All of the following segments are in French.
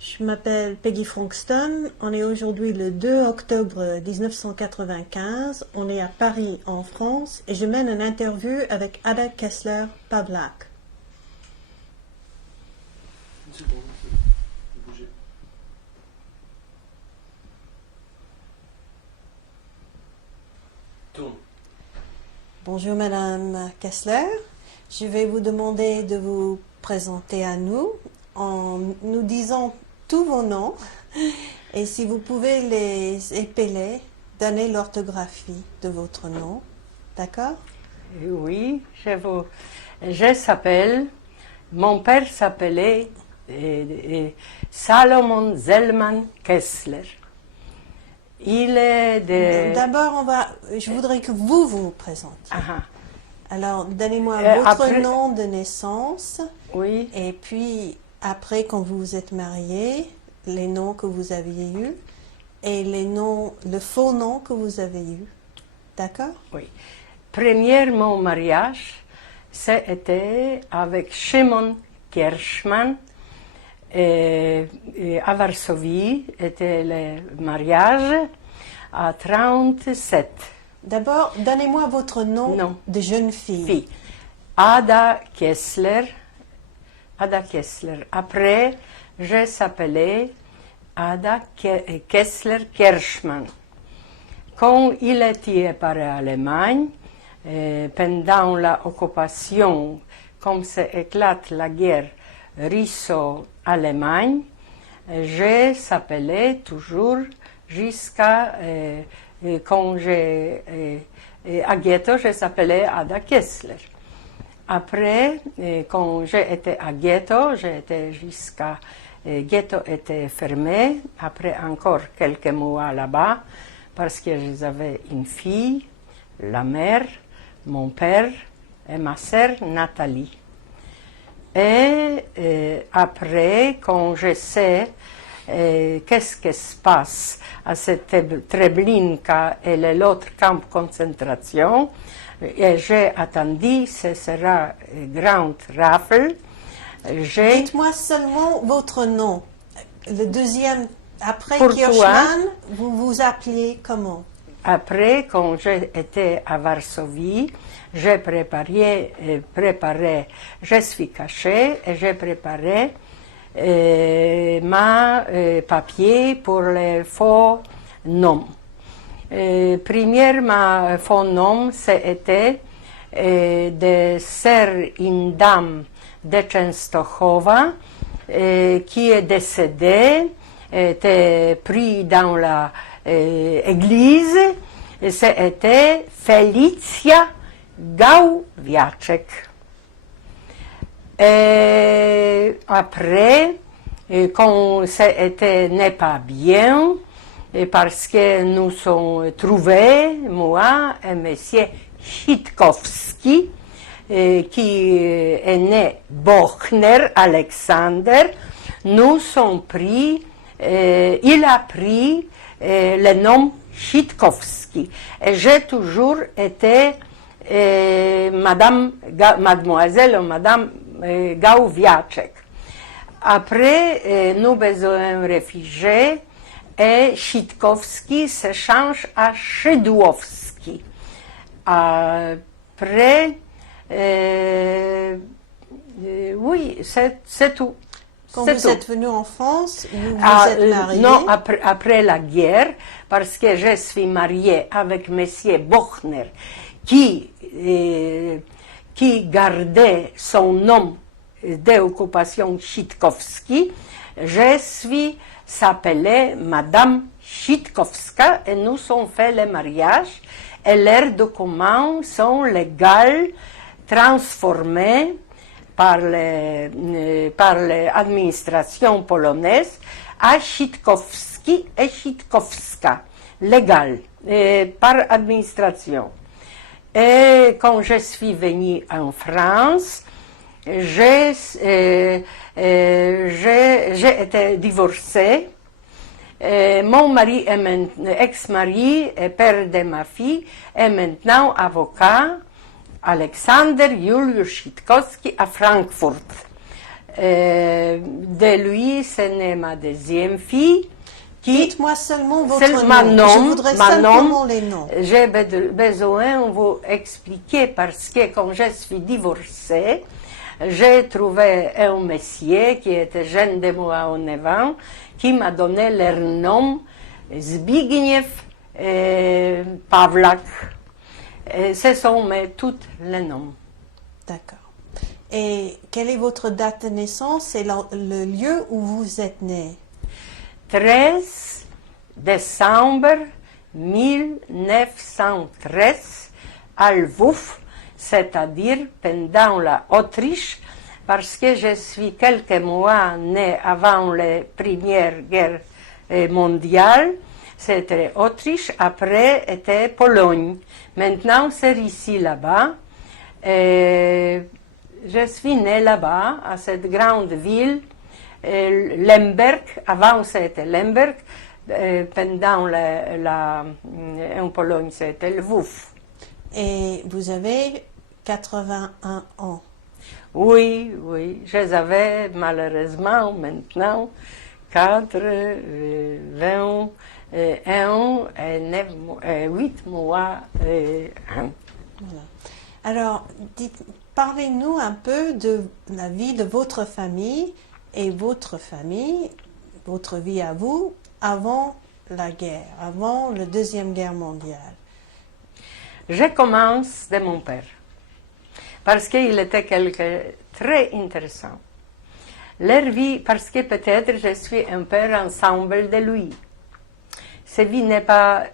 Je m'appelle Peggy Frankston. On est aujourd'hui le 2 octobre 1995. On est à Paris, en France, et je mène une interview avec Ada Kessler-Pavlak. Une seconde, vous bougez. Tourne. Bonjour Madame Kessler. Je vais vous demander de vous présenter à nous en nous disant tous vos noms et si vous pouvez les épeler, donner l'orthographie de votre nom. D'accord? Oui, je s'appelle, mon père s'appelait Salomon Zellman Kessler. Il est de... D'abord, je voudrais que vous vous présentiez. Ah, Alors, donnez-moi votre après- nom de naissance oui, et puis après, quand vous vous êtes marié, les noms que vous aviez eus et le faux nom que vous avez eu. D'accord? oui. Mon mariage, c'était avec Shimon Kirschman. À Varsovie, était le mariage à 37. D'abord, donnez-moi votre nom Non. de jeune fille. Fille. Ada Kessler. Ada Kessler. Après, je s'appelais Ada Kessler Kirschman. Quand il était parti à l'Allemagne, pendant l'occupation, comme s'éclate la guerre russo-Allemagne, je s'appelais toujours jusqu'à quand à Ghetto, je s'appelais Ada Kessler. Après, quand j'étais à Ghetto, j'étais jusqu'à Ghetto était fermé. Après encore quelques mois là-bas, parce que j'avais une fille, la mère, mon père et ma sœur Nathalie. Et après, quand je sais qu'est-ce qui se passe à cette Treblinka et l'autre camp de concentration, et j'ai attendu, ce sera grand rafle. Dites-moi seulement votre nom. Le deuxième, après Pour Kirschman, vous vous appeliez comment? Après, quand j'étais à Varsovie, j'ai préparé, je suis cachée et j'ai préparé ma papier pour les faux noms. Ma faux nom, c'était de sœur une dame de Częstochowa qui est décédée, était pris dans la église, c'était Felicia Gauwiaczek. Et après, quand c'était n'est pas bien, et parce que nous sommes trouvés, moi et monsieur Hitkowski, qui est né Bochner Alexander, nous sommes pris, il a pris le nom Hitkowski. Et j'ai toujours été mademoiselle ou madame Gauwiaczek. Après, nous besoin réfugiés et Hitkowski se change à Szydłowski. Après, oui, c'est tout. Quand C'est vous tout. êtes venu en France, vous vous êtes marié? Non, après la guerre, parce que je suis mariée avec monsieur Bochner, qui gardait son nom d'occupation Hitkowski. Je s'appelait Madame Hitkowska et nous avons fait le mariage et leurs documents sont légaux, transformés par l'administration polonaise à Hitkowski et Hitkowska, légal, par administration. Et quand je suis venue en France, j'ai été divorcée. Mon mari, ex-mari et père de ma fille, est maintenant avocat Alexander Juliusz Hitkowski à Francfort. De lui, c'est né ma deuxième fille. Dites-moi seulement votre Seulement nom. Je nom, voudrais ma simplement nom. les noms. J'ai besoin de vous expliquer parce que quand je suis divorcée, j'ai trouvé un monsieur qui était jeune de moi en 9 ans, qui m'a donné leur nom, Zbigniew Pawlak. Ce sont tous les noms. D'accord. Et quelle est votre date de naissance et le lieu où vous êtes né? 13 décembre 1913 à Lvov, c'est-à-dire pendant la Autriche, parce que je suis quelques mois né avant la Première Guerre mondiale. C'était Autriche, après était Pologne. Maintenant, c'est ici, là-bas. Je suis né là-bas, à cette grande ville, Lemberg. Avant, c'était Lemberg. Pendant en Pologne, c'était Lvów. Et vous avez 81 ans. Oui, j'avais malheureusement maintenant 21 et 8 mois. Voilà. Alors, parlez-nous un peu de la vie de votre famille et votre vie à vous, avant la guerre, avant la Deuxième Guerre mondiale. Je commence de mon père, parce qu'il était quelqu'un de très intéressant. Leur vie, parce que peut-être je suis un peu ensemble de lui. Sa vie n'est pas,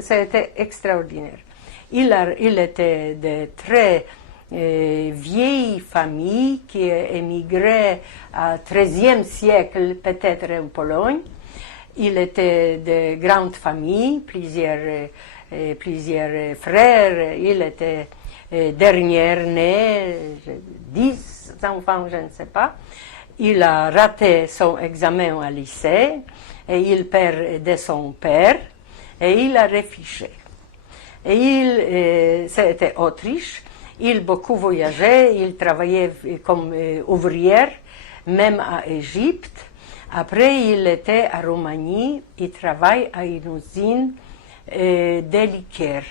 c'était extraordinaire. Il était de très vieille famille qui émigrait au XIIIe siècle, peut-être en Pologne. Il était de grandes familles, plusieurs frères. Il était dernier-né, 10 enfants, je ne sais pas. Il a raté son examen au lycée et il perd de son père et il a réfugié. Et c'était Autriche. Il beaucoup voyageait, il travaillait comme ouvrière, même à Égypte. Après, il était à Roumanie, il travaille à une usine de liqueurs.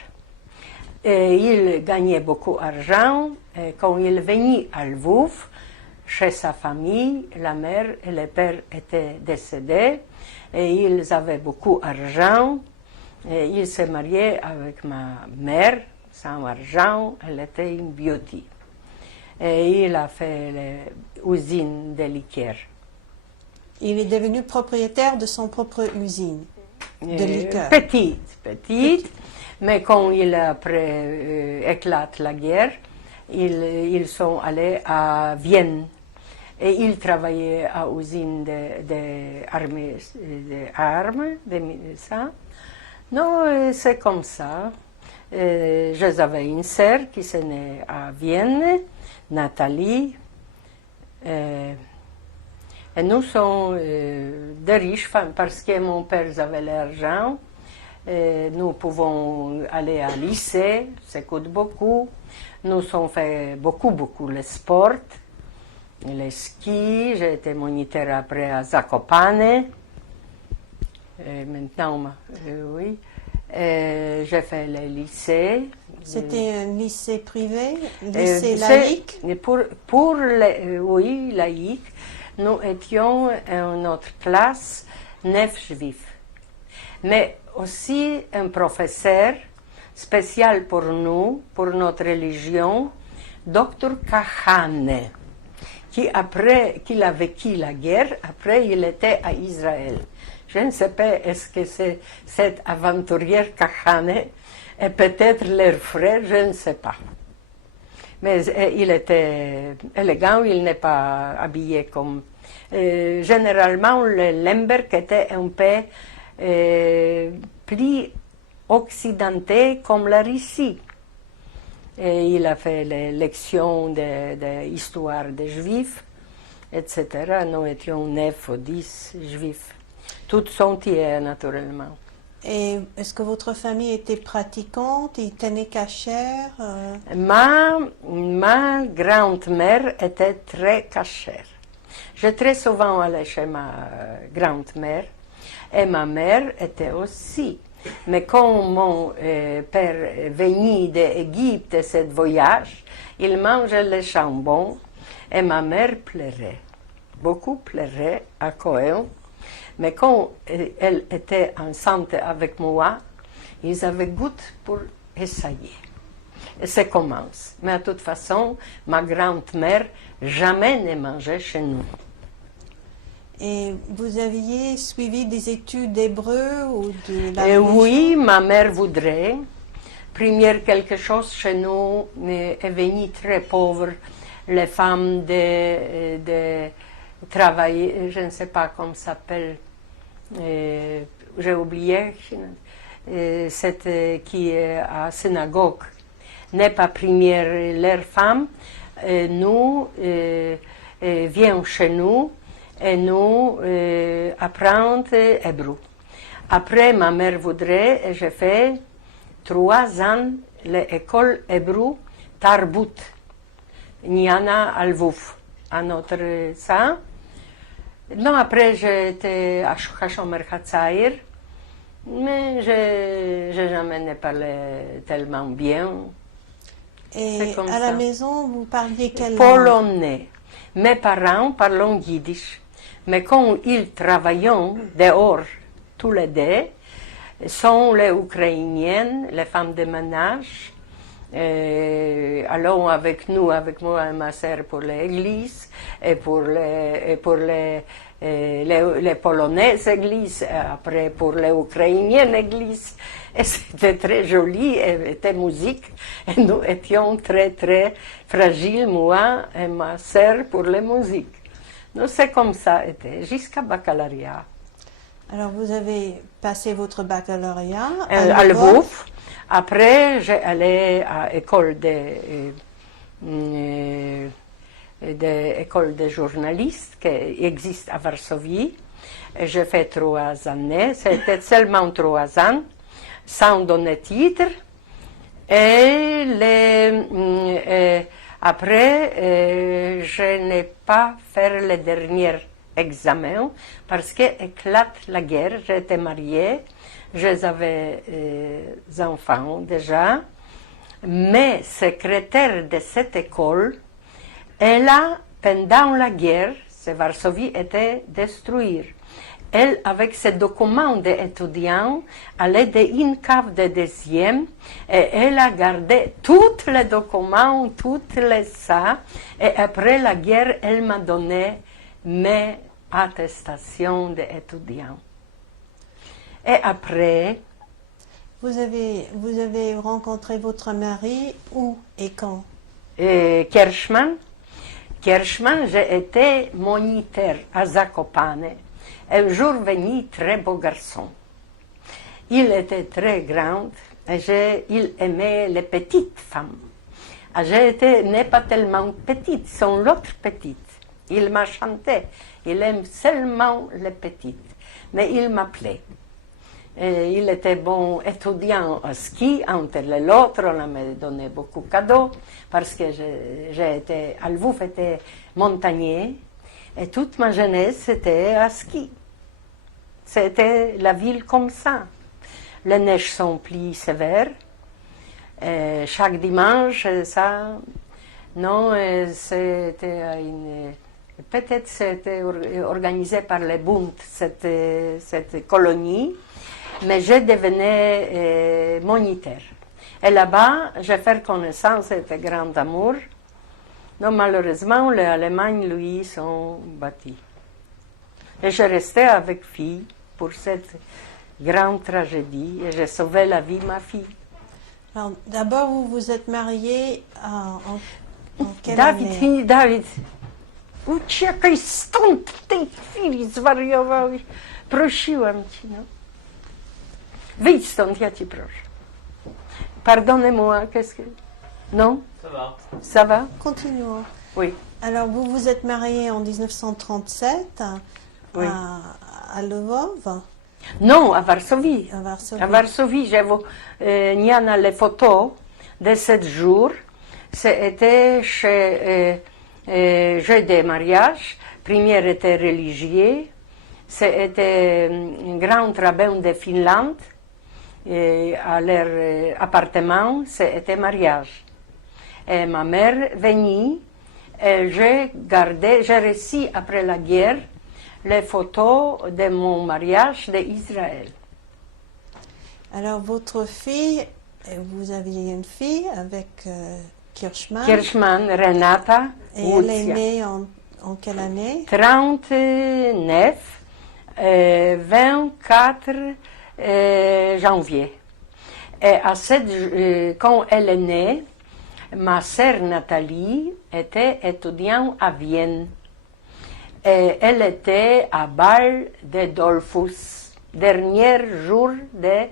Et il gagnait beaucoup d'argent. Quand il venait à Lvov, chez sa famille, la mère et le père étaient décédés et ils avaient beaucoup d'argent. Il s'est marié avec ma mère, sans argent, elle était une beauty. Et il a fait l'usine de liqueurs. Il est devenu propriétaire de son propre usine de liqueurs. Petite, mais quand il après éclate la guerre, ils sont allés à Vienne et ils travaillaient à l'usine d'armes, ça. Non, c'est comme ça. J'avais une sœur qui s'est née à Vienne, Nathalie. Et nous sommes de riches femmes parce que mon père avait l'argent. Nous pouvons aller à lycée, ça coûte beaucoup. Nous avons fait beaucoup le sport, le ski. J'ai été moniteur après à Zakopane. Maintenant, oui. J'ai fait le lycée. C'était un lycée privé, lycée laïque? Oui, laïque. Nous étions en notre classe 9 juifs. Mais aussi un professeur spécial pour nous, pour notre religion, Dr Kahane, qui après qu'il a vécu la guerre, après il était à Israël. Je ne sais pas est-ce que c'est cet aventurier Kahane et peut-être leur frère, je ne sais pas. Mais il était élégant, il n'est pas habillé comme... généralement, le Lemberg était un peu plus occidenté comme la Russie. Et il a fait les lections d'histoire des Juifs, etc. Nous étions 9 ou 10 Juifs. Tous entiers, naturellement. Et est-ce que votre famille était pratiquante? Ils tenaient cachère? Ma grand-mère était très cachère. J'ai très souvent allé chez ma grand-mère et ma mère était aussi. Mais quand mon père venait d'Égypte, ce voyage, il mangeait le jambon et ma mère pleurait. Beaucoup pleurait à Cohen. Mais quand elle était enceinte avec moi, ils avaient goût pour essayer. Et ça commence. Mais de toute façon, ma grand-mère jamais ne mangeait chez nous. Et vous aviez suivi des études d'hébreu ou de la religion? Oui, ma mère voudrait. Première quelque chose chez nous est venu très pauvre. Les femmes de travailler, je ne sais pas comment ça s'appelle, j'ai oublié, cette qui est à synagogue, n'est pas première leur femme, nous vient chez nous et nous apprendre hébreu. Après, ma mère voudrait, et j'ai fait 3 ans l'école hébreu Tarbut, Niana al Lvov, à notre ça. Non, après, j'étais à Shomer Hatzair, mais je n'ai jamais parlé tellement bien. Et à la maison, vous parliez quelle langue? Polonais. Mes parents parlent yiddish. Mais quand ils travaillent dehors, tous les deux, sont les Ukrainiennes, les femmes de ménage. Allons avec nous, avec moi et ma sœur pour l'église, et pour les polonaises églises, et après pour les ukrainiennes églises. Et c'était très joli, et c'était musique. Et nous étions très, très fragiles, moi et ma sœur, pour la musique. Nous, c'est comme ça était, jusqu'à baccalauréat. Alors, vous avez passé votre baccalauréat à Lvov. Après, j'ai allé à l'école de journalistes qui existe à Varsovie. J'ai fait 3 années. C'était seulement 3 ans, sans donner titre. Et après, je n'ai pas fait le dernier examen parce qu'éclate la guerre. J'étais mariée. J'avais enfants déjà, mais secrétaire de cette école, elle a, pendant la guerre, Varsovie était détruite. Elle, avec ses documents d'étudiants, allait d'une cave de deuxième et elle a gardé tous les documents, toutes les ça. Et après la guerre, elle m'a donné mes attestations d'étudiants. Et après... Vous avez rencontré votre mari où et quand? Kershman. Kershman, j'ai été moniteur à Zakopane. Un jour venu, très beau garçon. Il était très grand et il aimait les petites femmes. J'ai n'est pas tellement petite, sont l'autre petite. Il m'a chanté. Il aime seulement les petites. Mais il m'appelait. Il était bon étudiant à ski, entre l'autre, on m'a donné beaucoup de cadeaux, parce que j'ai été, à Lvov était montagnier, et toute ma jeunesse c'était à ski. C'était la ville comme ça. Les neiges sont plus sévères, chaque dimanche, ça, non, c'était peut-être c'était organisé par les Bund, cette colonie. Mais je devenais moniteur. Et là-bas, j'ai fait connaissance de ce grand amour. Non, malheureusement, les Allemands, lui, sont battus. Et je restais avec fille pour cette grande tragédie et j'ai sauvé la vie de ma fille. Alors, d'abord, vous vous êtes marié en quelle année? David, uciekaj stąd w tej chwili, zwariowałeś. Prosiłam ci, no. Wyjdź stąd, ja ci proszę. Pardonnez-moi, qu'est-ce que... Non? Ça va. Ça va? Continuons. Oui. Alors, vous vous êtes marié en 1937 Oui. à Lvov? Non, à Varsovie. À Varsovie. À Varsovie, il y en a les photos de 7 jours. C'était chez jeu de mariage. Premier était religieux. C'était un grand rabbin de Finlande. Et à leur appartement, c'était mariage. Et ma mère venue, et j'ai reçu après la guerre les photos de mon mariage d'Israël. Alors, votre fille, vous aviez une fille avec Kirchmann. Kirchmann, Renata. Et elle est née en quelle année? 39, 24 janvier. Et quand elle est née, ma sœur Nathalie était étudiante à Vienne. Et elle était à Bâle de Dollfuss, dernier jour de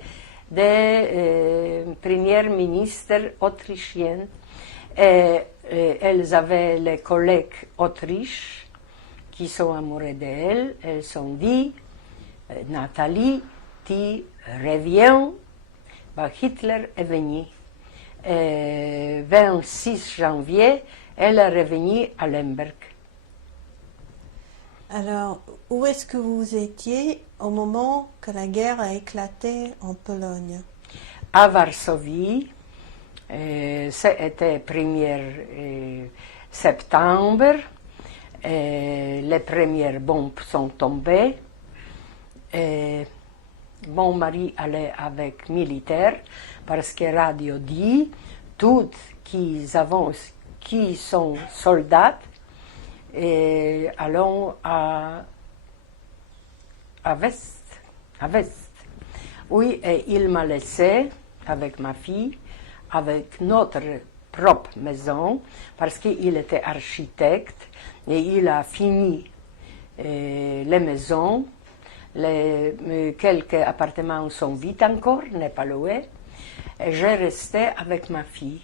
premier ministre autrichien. Et elles avaient les collègues autriches qui sont amoureux d'elle. Elles ont dit, Nathalie, tu reviens, Hitler est venu. Et 26 janvier, elle est revenue à Lemberg. Alors, où est-ce que vous étiez au moment que la guerre a éclaté en Pologne? À Varsovie, c'était 1er septembre, les premières bombes sont tombées. Mon mari allait avec militaire parce que radio dit toutes qui sont soldats et allons à West. Oui, et il m'a laissé avec ma fille, avec notre propre maison, parce qu'il était architecte et il a fini les maisons. Quelques appartements sont vides encore, n'est pas loué. Et j'ai resté avec ma fille.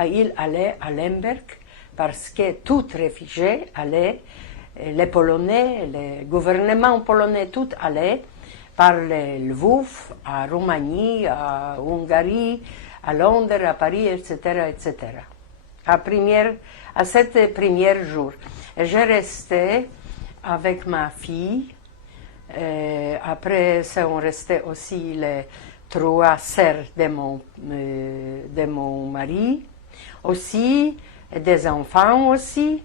Et il allait à Lemberg parce que tout réfugié allait, les Polonais, le gouvernement polonais, tout allait par le Lvov, à Roumanie, à Hongrie, à Londres, à Paris, etc., etc. À cette première jour. Et j'ai resté avec ma fille. Après, sont restés aussi les 3 sœurs de mon mari, aussi des enfants aussi.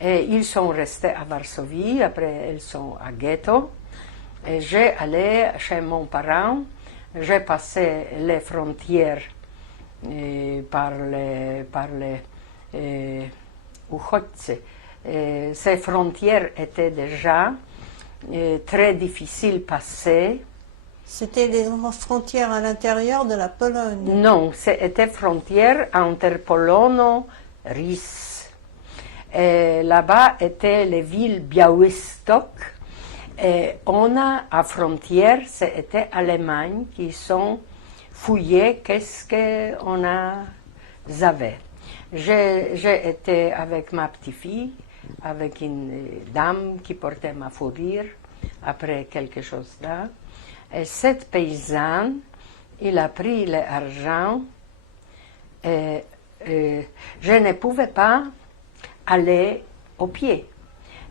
Et ils sont restés à Varsovie, après ils sont à Ghetto. Et j'ai allé chez mon parent, j'ai passé les frontières par les uchodźcy. Ces frontières étaient déjà très difficiles à passer. C'était des frontières à l'intérieur de la Pologne? Non, c'était frontière entre Pologne et Rys. Là-bas étaient les villes Białystok. Et on a à frontière, c'était Allemagne qui sont fouillés qu'est-ce qu'on avait. J'ai été avec ma petite-fille, avec une dame qui portait ma fourrure, après quelque chose là. Et cette paysanne, il a pris l'argent et je ne pouvais pas aller au pied.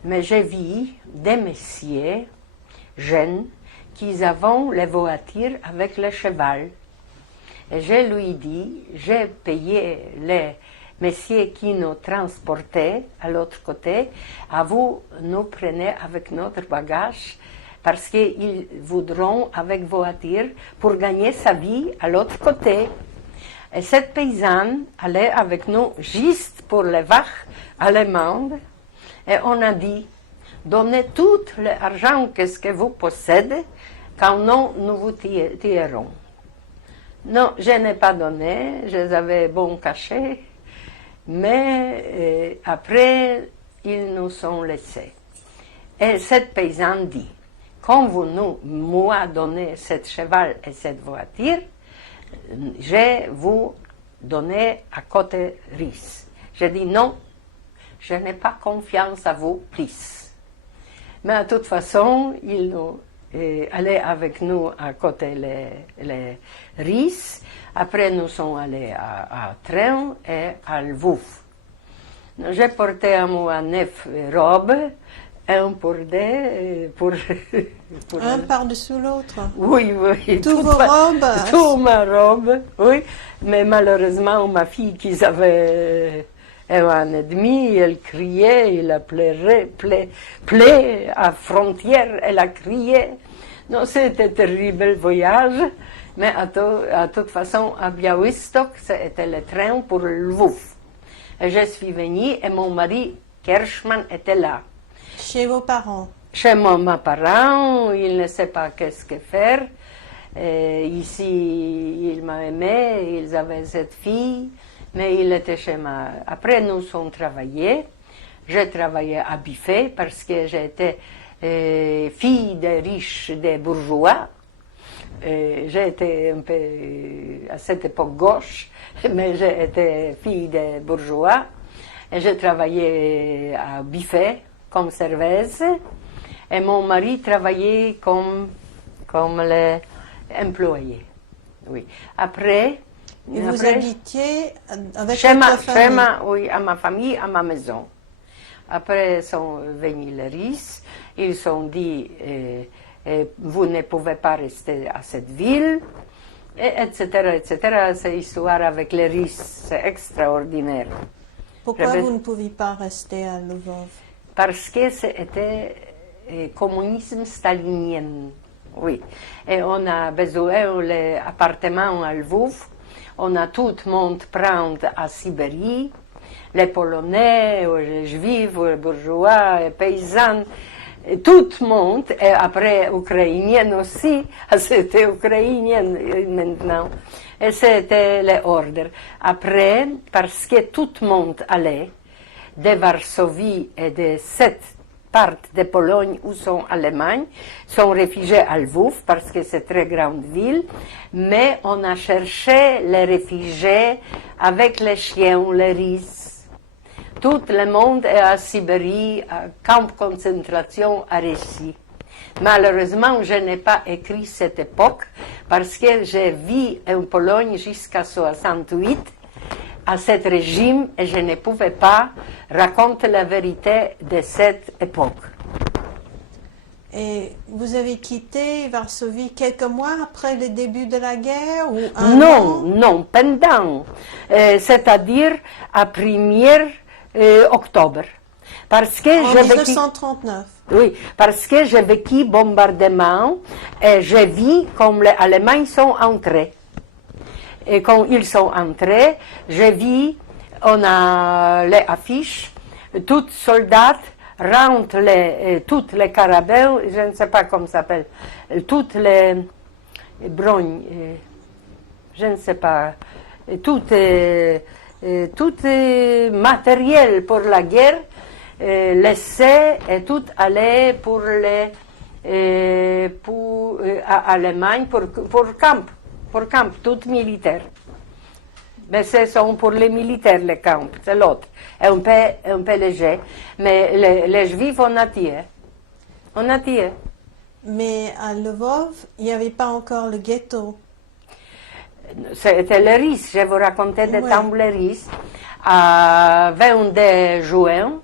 Mais j'ai vu des messieurs jeunes qui avaient les voitures avec le cheval. Et je lui dis, j'ai payé les messieurs qui nous transportaient à l'autre côté, à vous nous prenez avec notre bagage parce qu'ils voudront avec voiture pour gagner sa vie à l'autre côté. Et cette paysanne allait avec nous juste pour les vaches allemandes. Et on a dit, donnez tout l'argent que vous possédez, quand non, nous vous tuerons. Non, je n'ai pas donné, je les avais bon cachés, mais après, ils nous ont laissés. Et cette paysanne dit, quand vous m'avez donné ce cheval et cette voiture, je vous donne à côté Rys. Je dis non, je n'ai pas confiance à vous plus. Mais de toute façon, ils allaient avec nous à côté les Rys. Après, nous sommes allés à Train et à Lvov. J'ai porté à moi 9 robes un pour Un par-dessous l'autre. Oui, oui. Tous vos robes. Toute ma robe, oui. Mais malheureusement, ma fille qui avait 1 an et demi, elle criait, elle a pleuré, à frontière, elle a crié. Non, c'était un terrible voyage. Mais à toute façon, à Białystok, c'était le train pour Lvov. Et je suis venue et mon mari, Kershman, était là. Chez vos parents. Chez mes parents, il ne sait pas qu'est-ce que faire. Ici, il m'a aimé, ils avaient cette fille, mais il était chez moi. Après, nous sommes travaillés. J'ai travaillé à Buffet parce que j'étais fille des riches, des bourgeois. J'ai été un peu, à cette époque, gauche, mais j'ai été fille des bourgeois. Et j'ai travaillé à Buffet comme serveuse. Et mon mari travaillait comme l'employé. Oui. Après, Et vous habitiez avec chez votre famille. oui, à ma famille, à ma maison. Après sont venus les Russes. Ils ont dit vous ne pouvez pas rester à cette ville, etc., etc. Cette histoire avec les Russes, c'est extraordinaire. Pourquoi vous ne pouviez pas rester à Lvov? Parce que c'était communisme stalinien. Oui. Et on a besoin l'appartement à Lvov. On a tout le monde prendre à Sibérie. Les Polonais, les Juifs, les bourgeois, les paysans. Et tout le monde, et après Ukrainiens aussi, c'était Ukrainien maintenant. Et c'était l'ordre. Après, parce que tout le monde allait, de Varsovie et de cette partie de Pologne où sont Allemagne, sont réfugiés à Lvov parce que c'est une très grande ville, mais on a cherché les réfugiés avec les chiens, les Russes. Tout le monde est à Sibérie, à camp de concentration à Russie. Malheureusement, je n'ai pas écrit cette époque parce que j'ai vu en Pologne jusqu'à 68 à ce régime et je ne pouvais pas raconter la vérité de cette époque. Et vous avez quitté Varsovie quelques mois après le début de la guerre ou Non, pendant, c'est-à-dire à 1er octobre. Parce que en 1939. Oui, parce que j'ai vécu bombardement et j'ai vu comme les Allemands sont entrés. Et quand ils sont entrés, j'ai vu, on a les affiches, tous soldats rentrent toutes les carabins, je ne sais pas comment ça s'appelle, toutes les brognes, je ne sais pas, tout matériel pour la guerre, laissé et tout allait pour à Allemagne pour camp, tout militaire. Mais ce sont pour les militaires les camps, c'est l'autre. Un peu léger, mais les Juifs on a tué. On a tué. Mais à Lvov, il n'y avait pas encore le ghetto. C'était les Russes, je vous racontais des temps les Russes. À 22 juin,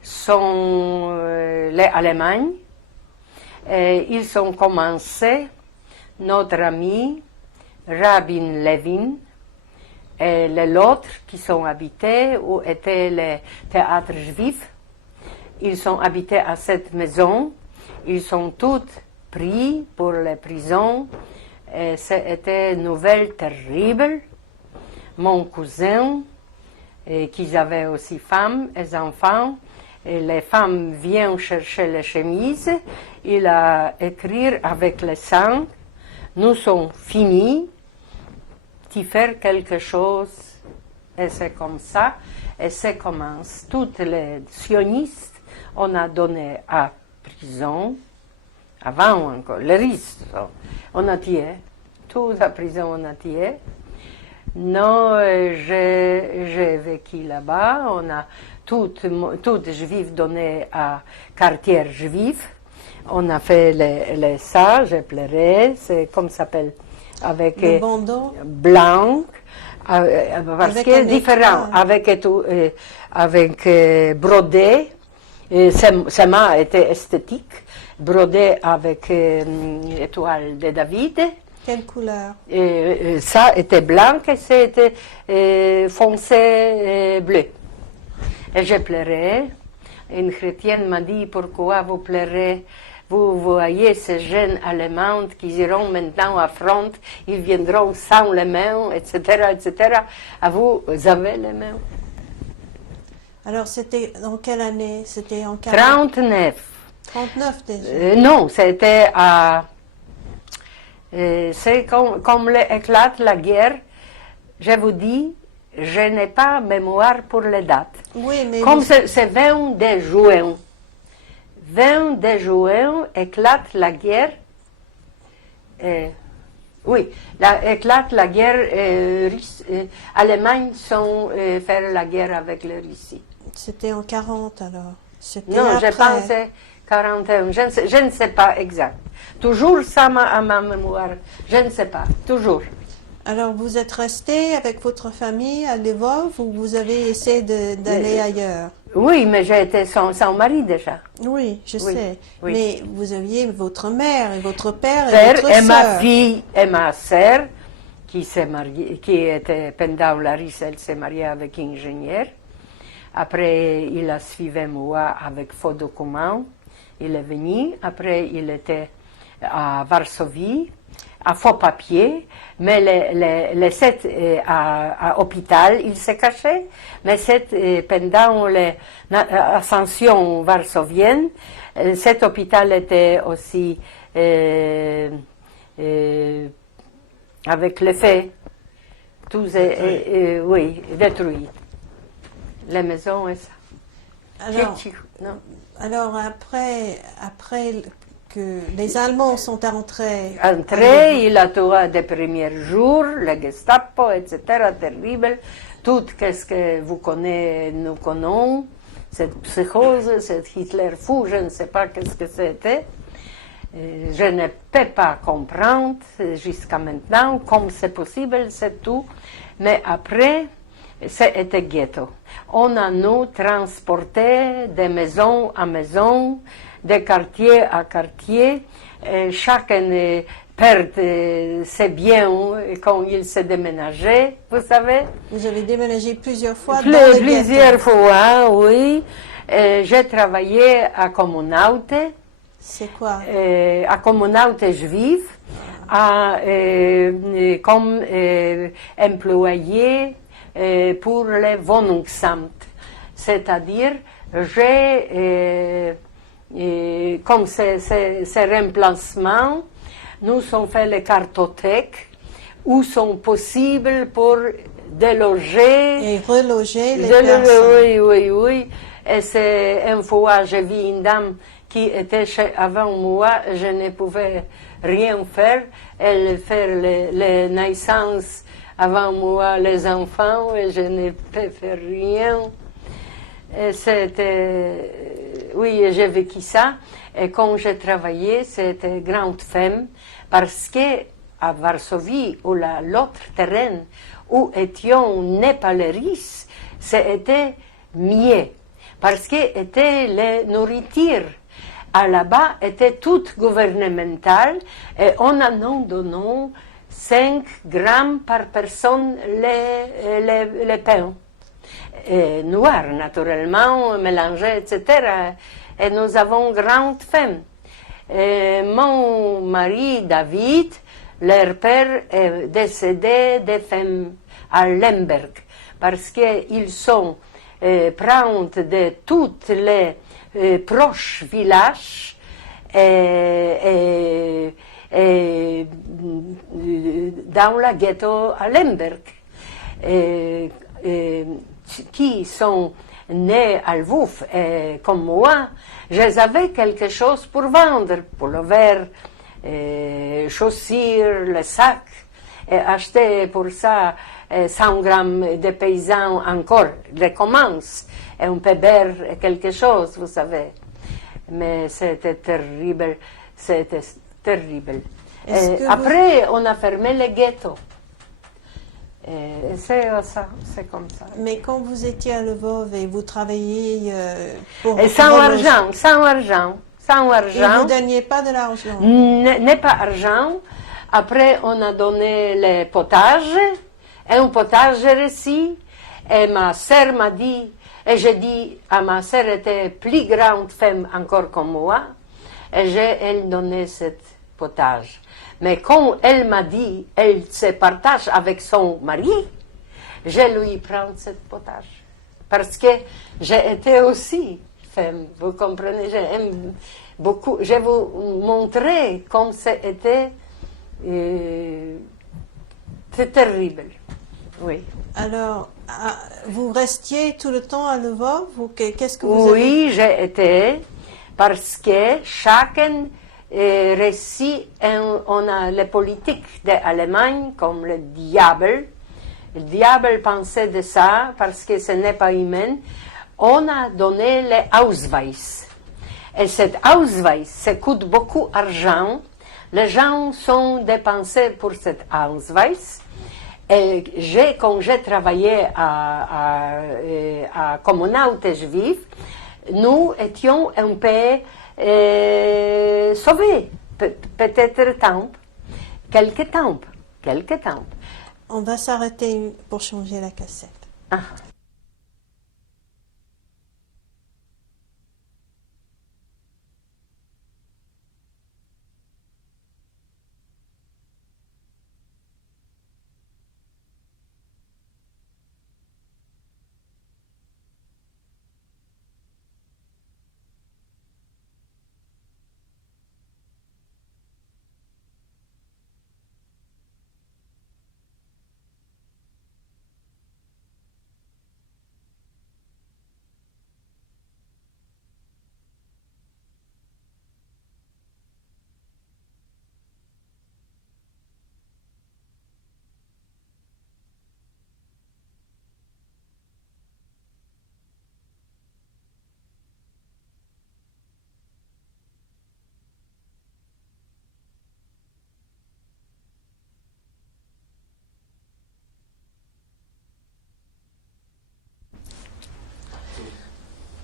sont les Allemands. Et ils ont commencé, notre ami Rabin Levin et l'autre qui sont habités où était le théâtre juif. Ils sont habités à cette maison. Ils sont tous pris pour les prisons. Et c'était une nouvelle terrible. Mon cousin, qui avait aussi femmes et enfants, et les femmes viennent chercher les chemises, il a écrit avec le sang, nous sommes finis, tu fais quelque chose, et c'est comme ça, et ça commence. Toutes les sionistes, on a donné à prison, avant encore, les risques, on a tué, toute la prison on a tué. Non, j'ai vécu là-bas, on a toutes juifs donné à quartier juif, on a fait ça, j'ai pleuré, c'est comme ça s'appelle, avec le bandeau blanc, parce avec que différent, avec brodé, Et ces mains étaient esthétiques, brodées avec étoiles de David. Quelle couleur? Et ça était blanc et c'était foncé bleu. Et je pleurais. Une chrétienne m'a dit, pourquoi vous pleurez? Vous voyez ces jeunes Allemands qui iront maintenant à front, ils viendront sans les mains, etc., etc. À vous, vous avez les mains. Alors, c'était dans quelle année? C'était en 40... 39. 39 déjà. Non, c'était à... c'est comme éclate la guerre. Je vous dis, je n'ai pas mémoire pour les dates. Oui, mais... Comme c'est 20 de juin. 20 de juin éclate la guerre. Oui, éclate la guerre. Allemagne sont faire la guerre avec la Russie. C'était en 40 alors. C'était Non, après. je pensais 41. Je ne sais pas exact. Toujours ça à ma mémoire. Je ne sais pas. Toujours. Alors, vous êtes resté avec votre famille à Lvov ou vous avez essayé d'aller ailleurs? Oui, mais j'étais son mari déjà. Oui, je Oui, sais. oui. Mais vous aviez votre mère et votre père et Père votre et ma sœur. fille et ma sœur qui s'est mariée, qui était pendant la Russie, elle s'est mariée avec un ingénieur. Après, il a suivi moi avec faux documents. Il est venu. Après, il était à Varsovie, à faux papier. Mais les 7 à l'hôpital, il s'est caché. Mais pendant l'ascension varsovienne, cet hôpital était aussi avec les faits, tous oui, détruits. Les maisons et ça. Alors après que les Allemands sont entrés... Entré, il a tué des premiers jours, le Gestapo, etc., terrible. Tout ce que vous connaissez, nous connaissons. Cette psychose, cet Hitler fou, je ne sais pas qu'est-ce que c'était. Je ne peux pas comprendre jusqu'à maintenant comme c'est possible, c'est tout. Mais après, c'était ghetto. On a nous transporté de maison à maison, de quartier à quartier. Chacun perd ses biens quand il s'est déménagé, vous savez. Vous avez déménagé plusieurs fois dans le Plusieurs ghetto. fois, oui. J'ai travaillé à Communaute. C'est quoi? À Communaute juive, comme employé pour les Wohnungsamt. C'est-à-dire, comme ces remplacements, nous avons fait les cartothèques où sont possibles pour déloger. Et reloger les personnes. Oui. Et c'est une fois, j'ai vu une dame qui était avant moi, je ne pouvais rien faire. Elle fait les naissances avant moi, les enfants, et je ne peux faire rien. Et oui, j'ai vécu ça. Et quand j'ai travaillé, c'était grande femme, parce que à Varsovie, ou l'autre terrain où étions népalais, c'était mieux, parce que était les nourritures. Là-bas était tout gouvernemental et on a nous donné 5 grammes par personne les pains. Noirs, naturellement, mélangés, etc. Et nous avons grande faim. Mon mari, David, leur père est décédé de faim à Lemberg, parce qu'ils sont prendre de tous les proches villages dans la ghetto à Lemberg, qui sont nés à Lvov, comme moi, j'avais quelque chose pour vendre, pour le verre, chaussures, le sac, et acheter pour ça 100 grammes de paysans encore, recommence, et on peut boire quelque chose, vous savez. Mais c'était terrible, c'était terrible. Après, on a fermé les ghettos. Et c'est ça, c'est comme ça. Mais quand vous étiez à Lvov et vous travailliez pour... Et sans argent, sans argent, sans Et vous argent. ne donniez pas de l'argent. N'est pas argent. Après, on a donné les potages, un potage réussi, et ma sœur m'a dit, et j'ai dit à ma sœur, était plus grande femme encore comme moi, et elle donnait ce potage. Mais quand elle m'a dit, elle se partage avec son mari, je lui prends ce potage. Parce que j'ai été aussi femme, vous comprenez, j'aime beaucoup, je vais vous montrer comme c'était. C'est terrible, oui. Alors, vous restiez tout le temps à Lvov ou qu'est-ce que vous avez... Oui, j'ai été, parce que chacun réussit, on a les politiques d'Allemagne comme le diable. Le diable pensait de ça parce que ce n'est pas humain. On a donné les Ausweis. Et cet Ausweis, ça coûte beaucoup d'argent. Les gens sont dépensés pour cet Ausweis. Et quand j'ai travaillé à communauté juive, nous étions un peu sauvés. Peut-être quelques temps. On va s'arrêter pour changer la cassette. Ah.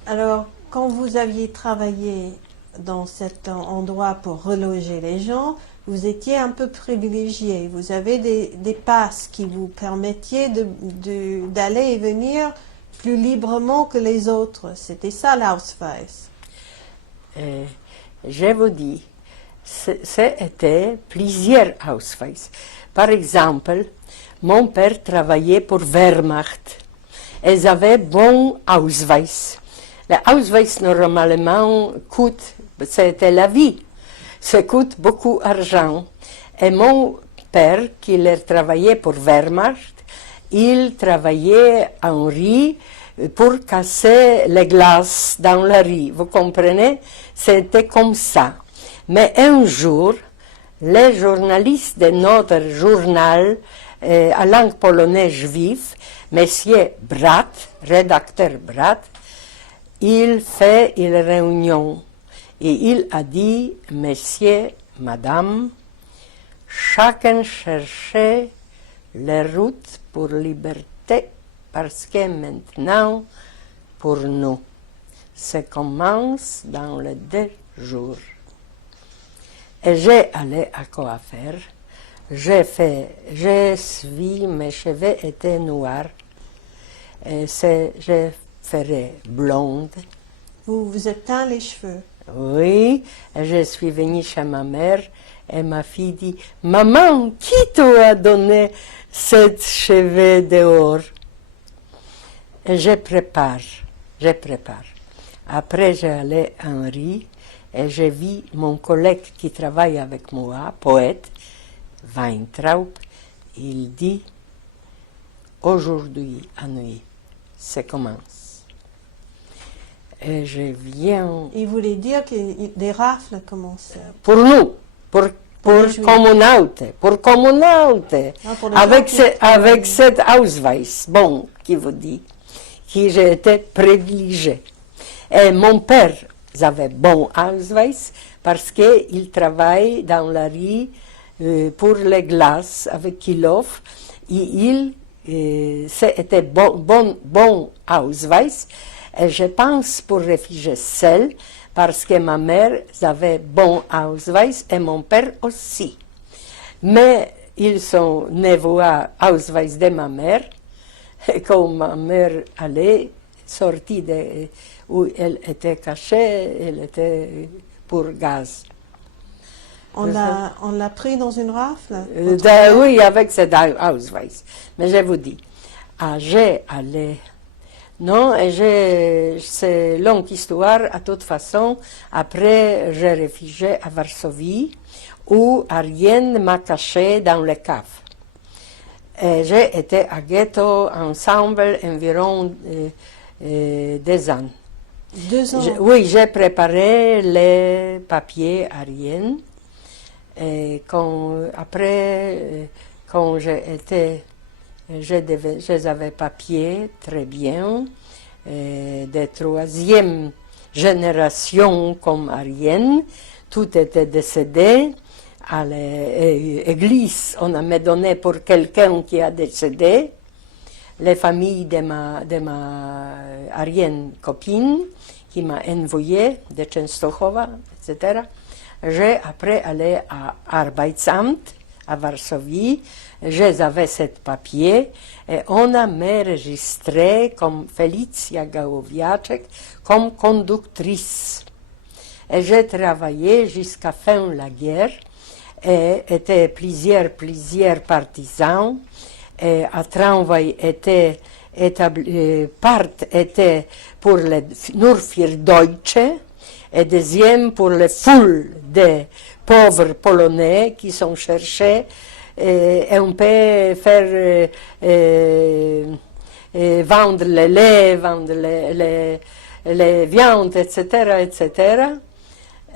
Alors, quand vous aviez travaillé dans cet endroit pour reloger les gens, vous étiez un peu privilégié. Vous avez des passes qui vous permettaient d'aller et venir plus librement que les autres. C'était ça l'Ausweis. Je vous dis, c'était plusieurs Ausweis. Par exemple, mon père travaillait pour Wehrmacht. Ils avaient bon Ausweis. Le Ausweis, normalement, c'était la vie. Ça coûte beaucoup d'argent. Et mon père, qui travaillait pour Wehrmacht, il travaillait en riz pour casser les glaces dans la rue. Vous comprenez? C'était comme ça. Mais un jour, les journalistes de notre journal à langue polonaise juive, Monsieur Brat, rédacteur Brat, il fait une réunion et il a dit, Monsieur, Madame, chacun cherchait les routes pour liberté parce que maintenant, pour nous, ça commence dans les 2 jours. Et j'ai allé à quoi faire. J'ai suivi, mes cheveux étaient noirs. Et je ferai blonde. Vous vous êtes teint les cheveux. Oui, et je suis venue chez ma mère et ma fille dit, Maman, qui t'a donné ces cheveux dehors? Et je prépare. Après, j'ai allé à Henri et j'ai vu mon collègue qui travaille avec moi, poète, Weintraub. Il dit, aujourd'hui, à nuit, ça commence. Et je viens... Il voulait dire que des rafles commençaient. Pour nous, pour les communauté, pour communauté, Ah, pour les avec, gens qui avec cet Ausweis, bon, qui vous dit, qui j'ai été privilégié. Et mon père avait bon Ausweis parce qu'il travaille dans la rue pour les glaces avec Kilov et il c'était bon Ausweis. Et je pense pour réfugiés seuls, parce que ma mère avait bon Ausweis et mon père aussi. Mais ils sont nouveaux Ausweis de ma mère. Et quand ma mère allait, sortie de où elle était cachée, elle était pour gaz. On l'a pris dans une rafle? Votre mère? Oui, avec cet Ausweis. Mais je vous dis, j'ai allé. Non, et c'est longue histoire. À toute façon, après, j'ai réfugié à Varsovie, où Ariane m'a caché dans les caves. Et j'ai été à ghetto ensemble environ 2 ans. 2 ans? Oui, j'ai préparé les papiers Ariane. Et après, quand j'avais papiers très bien, de 3e génération comme Ariane, tout était décédé. À l'église, on m'a donné pour quelqu'un qui a décédé, les familles de ma Ariane copine, qui m'a envoyé de Częstochowa, etc. J'ai après allé à Arbeitsamt, à Varsovie, j'avais ce papier, et on a m'enregistré comme Felicia Gałowiaczek, comme conductrice. Et j'ai travaillé jusqu'à fin de la guerre, et étaient plusieurs partisans, et à travail était part était pour les nur für Deutsche, et deuxième pour les foules de pauvres Polonais qui sont cherchés, et on peut faire vendre le lait, vendre les viandes, etc., etc.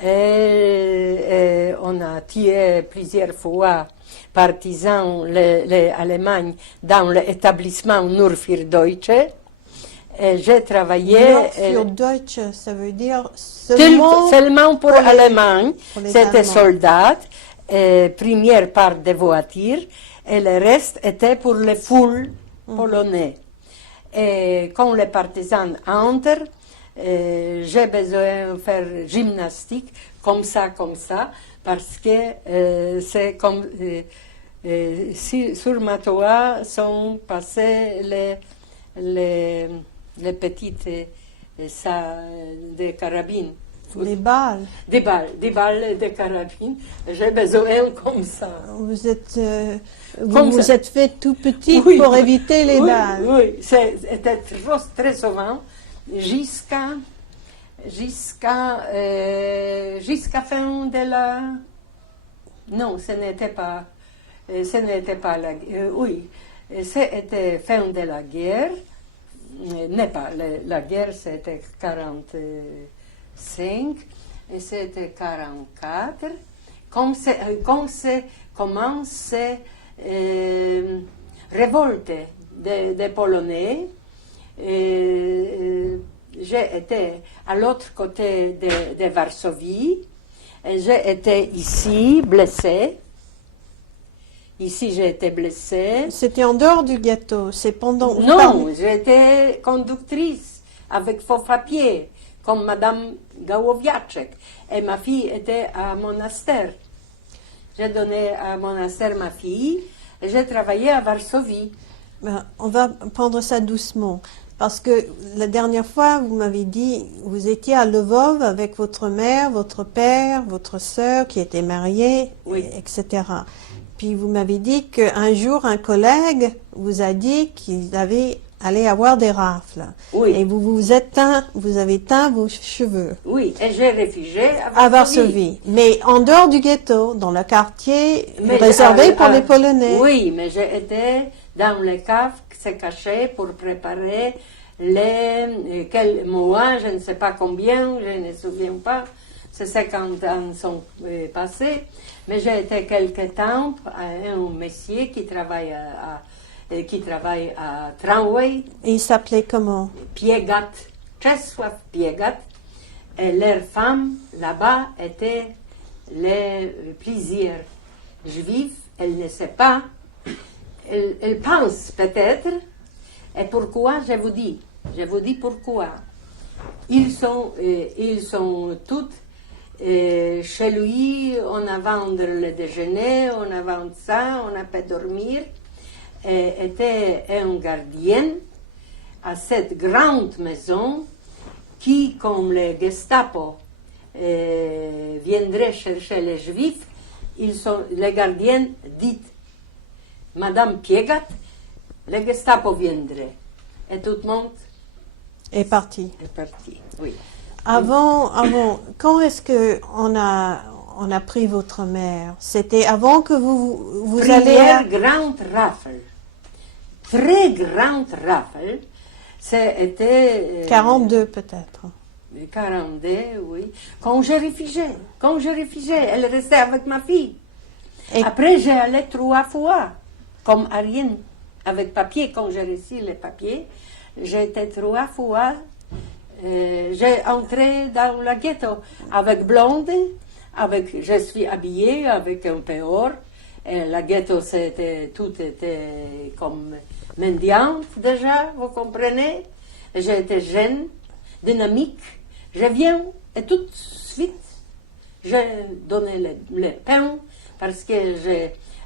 Et on a tué plusieurs fois partisans l'Allemagne dans l'établissement Nur für Deutsche. Et j'ai travaillé. Nur für Deutsche, ça veut dire seulement pour l'Allemagne. C'était Allemands. soldats, première part des voitures, et le reste était pour les foules polonais. Et quand les partisans entrent, j'ai besoin de faire gymnastique comme ça, parce que c'est comme sur ma toile sont passées les petites des carabines. Les balles. Des balles de carabines. J'ai besoin comme ça. Vous êtes fait tout petit Oui. pour éviter les balles. Oui, c'était très souvent jusqu'à fin de la. Non, ce n'était pas la. Oui, c'était fin de la guerre. N'est pas la guerre, c'était 45 et c'était 44. Quand commence révolte des Polonais. J'ai été à l'autre côté de Varsovie. Et j'ai été ici blessée. Ici, j'ai été blessée. C'était en dehors du ghetto. C'est pendant. Non, j'étais conductrice avec faux papiers, comme Madame Gałowiaczek. Et ma fille était à Monastère. J'ai donné à Monastère ma fille et j'ai travaillé à Varsovie. Ben, on va prendre ça doucement. Parce que la dernière fois, vous m'avez dit, vous étiez à Lvov avec votre mère, votre père, votre sœur qui était mariée, Oui. etc. Puis vous m'avez dit qu'un jour, un collègue vous a dit qu'il allait avoir des rafles. Oui. Et vous avez teint vos cheveux. Oui, et j'ai réfugié À Varsovie. Mais en dehors du ghetto, dans le quartier Mais réservé pour les Polonais. Oui, mais j'ai été dans les caves, se cacher pour préparer quel mois, je ne sais pas combien, je ne me souviens pas. C'est 50 ans sont passés. Mais j'ai été quelque temps à un monsieur qui travaille à tramway. Et il s'appelait comment? Piegat, Czesław Piegat. Et leurs femmes là-bas étaient les plusieurs juifs. Elle ne sait pas. elle pense peut-être, et pourquoi je vous dis pourquoi. Ils sont toutes chez lui, on a vendre le déjeuner, on a vendre ça, on a pas dormir. Et était un gardien à cette grande maison qui, comme les Gestapo viendraient chercher les Juifs, les gardiens disent Madame Piegat, les Gestapo viendraient. Et tout le monde est parti. Oui. Avant, quand est-ce que on a pris votre mère? C'était avant que vous Première allez... grande rafle. Très grande rafle. C'était... 42 peut-être. 42, oui. Quand je réfugiais, elle restait avec ma fille. Et- Après, j'ai allé 3 fois, comme Ariane, avec papier. Quand j'ai reçu les papiers, j'étais 3 fois. J'ai entré dans la ghetto avec blonde, je suis habillée avec un peor. Et la ghetto, tout était comme mendiante déjà, vous comprenez. J'étais jeune, dynamique. Je viens et tout de suite, j'ai donné le pain parce que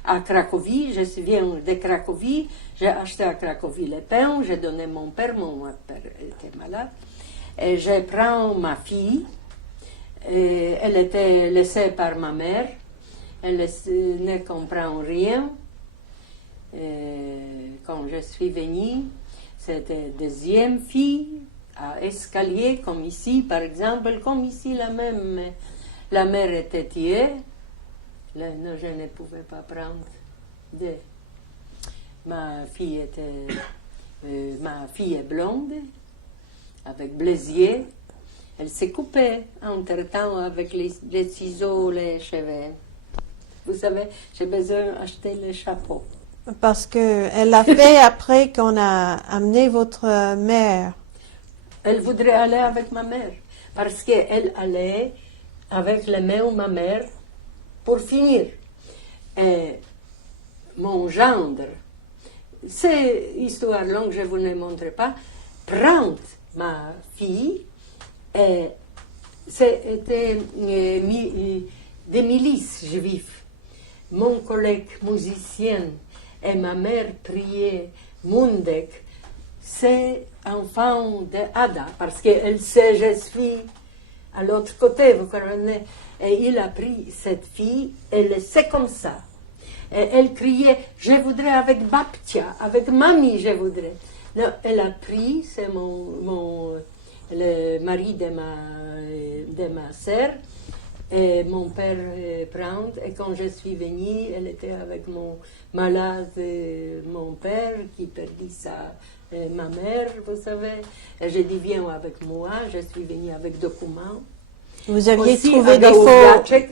à Cracovie, je viens de Cracovie, j'ai acheté à Cracovie le pain, j'ai donné mon père était malade. Et je prends ma fille, et elle était laissée par ma mère, elle ne comprend rien. Et quand je suis venue, c'était deuxième fille, à escalier, comme ici, par exemple, comme ici, la mère était tuée. Non, je ne pouvais pas prendre. Ma fille est blonde, avec Blaisier. Elle s'est coupée entre-temps avec les ciseaux, les cheveux. Vous savez, j'ai besoin d'acheter le chapeau. Parce que elle l'a fait après qu'on a amené votre mère. Elle voudrait aller avec ma mère, parce qu'elle allait avec la main de ma mère pour finir. Et mon gendre, c'est une histoire longue, je ne vous la montre pas, prend ma fille, et c'était des milices juives. Mon collègue musicien et ma mère priaient Mundek, c'est enfant de Ada, parce qu'elle sait je suis à l'autre côté, vous comprenez. Et il a pris cette fille, elle sait comme ça. Et elle criait, je voudrais avec Baptia, avec mamie, je voudrais. Non, elle a pris, c'est le mari de ma sœur, et mon père prend, et quand je suis venue, elle était avec mon malade, mon père, qui perdit ma mère, vous savez. Et j'ai dit, viens avec moi, je suis venue avec documents. Vous aviez Aussi, trouvé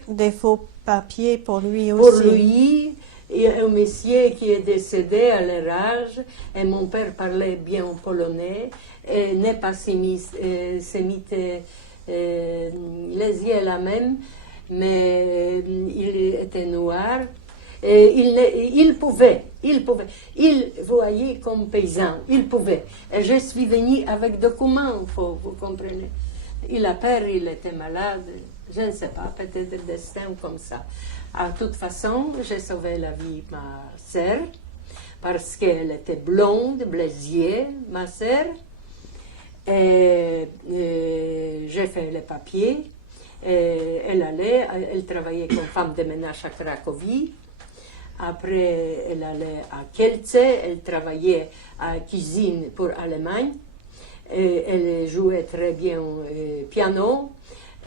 des faux papiers pour lui aussi. Pour lui, il y a un monsieur qui est décédé à leur âge, et mon père parlait bien polonais, et n'est pas sémite, les yeux la même, mais il était noir. Et il pouvait, il voyait comme paysan, il pouvait. Et je suis venue avec documents, vous comprenez. Il a peur, il était malade, je ne sais pas, peut-être le destin comme ça. De toute façon, j'ai sauvé la vie de ma sœur, parce qu'elle était blonde, Blaisier, ma sœur. Et j'ai fait les papiers. Et elle travaillait comme femme de ménage à Cracovie. Après, elle allait à Kielce, elle travaillait à cuisine pour l'Allemagne. Elle jouait très bien piano.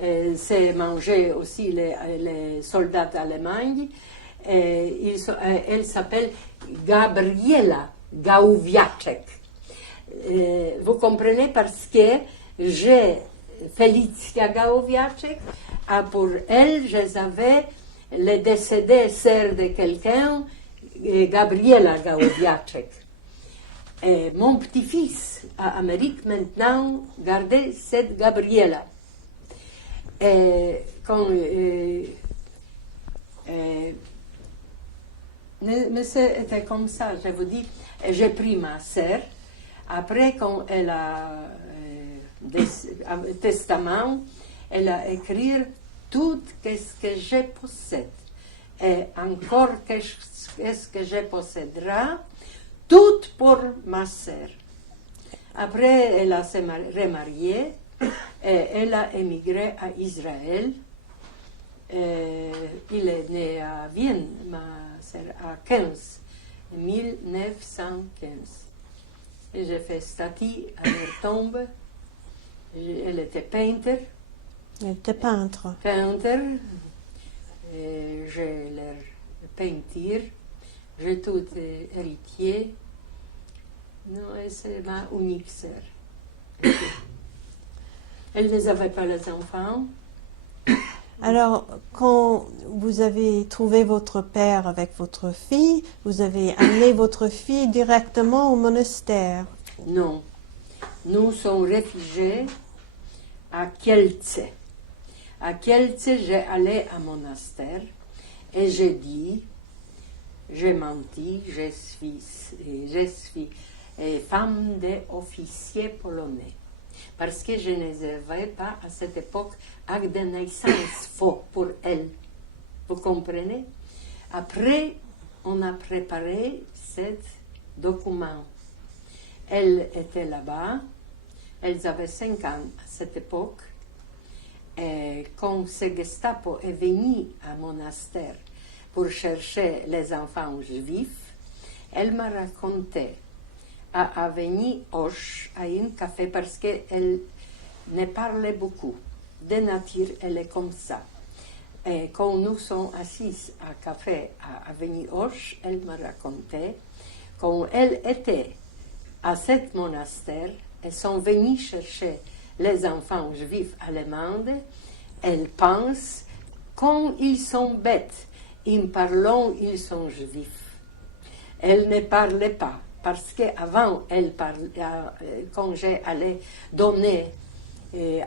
Elle s'est mangé aussi les soldats allemands. Elle s'appelle Gabriela Gauwiaczek. Vous comprenez, parce que j'ai Felicia Gauwiaczek, pour elle, j'avais le décédé sœur de quelqu'un, Gabriela Gauwiaczek. Mon petit-fils à Amérique maintenant gardait cette Gabriela. Quand Mais c'était comme ça, je vous dis. J'ai pris ma sœur. Après, quand elle a testament, elle a écrit tout ce que je possède. Et encore qu'est-ce que je possédera, tout pour ma sœur. Après, elle a se remariée et elle a émigré à Israël. Il est né à Vienne, ma sœur, à 1915. Et j'ai fait statue à leur tombe. Elle était peintre. Elle était peintre. Et j'ai leur peinture. J'ai tout héritier. Non, et c'est ma unique sœur. Elle ne avait pas les enfants. Alors, quand vous avez trouvé votre père avec votre fille, vous avez amené votre fille directement au monastère. Non. Nous sommes réfugiés à Kielce. À Kielce, j'ai allé à monastère et j'ai dit, j'ai menti, je suis femme d'officier polonais. Parce que je n'avais pas à cette époque acte de naissance faux pour elle. Vous comprenez? Après, on a préparé ce document. Elle était là-bas, elles avaient 5 ans à cette époque, et quand ce Gestapo est venu à monastère pour chercher les enfants juifs, elle m'a raconté à Avenue Hoche, à un café, parce qu'elle ne parlait beaucoup. De nature, elle est comme ça. Et quand nous sommes assis à café à Avenue Hoche, elle m'a raconté quand elle était à cet monastère, elles sont venues chercher les enfants juifs allemands. Elle pense, quand ils sont bêtes, en parlant, ils sont juifs. Elle ne parlait pas. Parce qu'avant, quand j'ai allé donner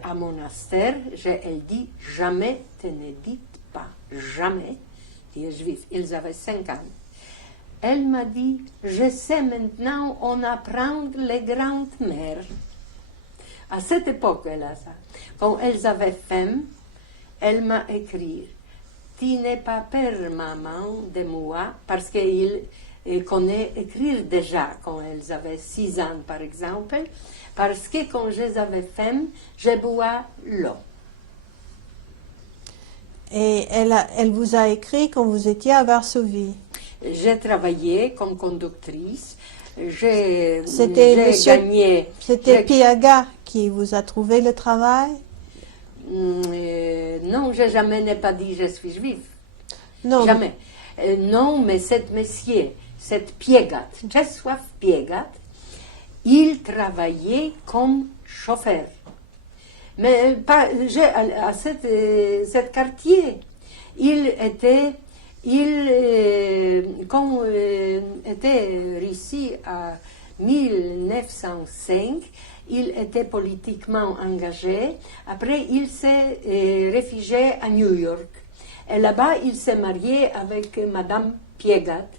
à monastère, elle dit jamais, te ne dites pas, jamais, tu es juif. Ils avaient 5 ans. Elle m'a dit, je sais maintenant, on apprend les grandes-mères. À cette époque, elle a ça. Quand elles avaient faim, elle m'a écrit, tu n'es pas père, maman, de moi, parce qu'il connaît écrire déjà quand elles avaient 6 ans, par exemple, parce que quand j'avais faim, je bois l'eau. Et elle vous a écrit quand vous étiez à Varsovie. J'ai travaillé comme conductrice. C'était gagné. C'était Piaga qui vous a trouvé le travail? Non, je jamais n'ai pas dit je suis juive. Non. Jamais. Non, mais cet monsieur, cette Piegat, Czesław Piegat, il travaillait comme chauffeur. Mais pas, à cet quartier, quand était ici à 1905, il était politiquement engagé. Après, il s'est réfugié à New York. Et là-bas, il s'est marié avec Madame Piegat.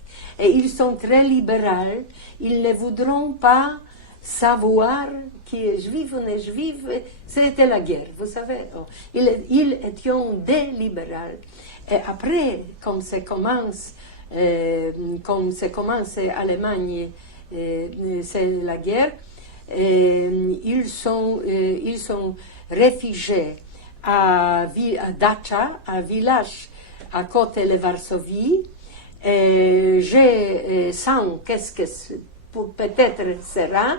Et ils sont très libéraux. Ils ne voudront pas savoir qui est juif ou n'est juif. C'était la guerre, vous savez. Ils étaient des libéraux. Et après, comme ça commence Allemagne, c'est la guerre, ils sont réfugiés à Dacha, un village à côté de Varsovie. J'ai sens qu'est-ce que peut-être sera.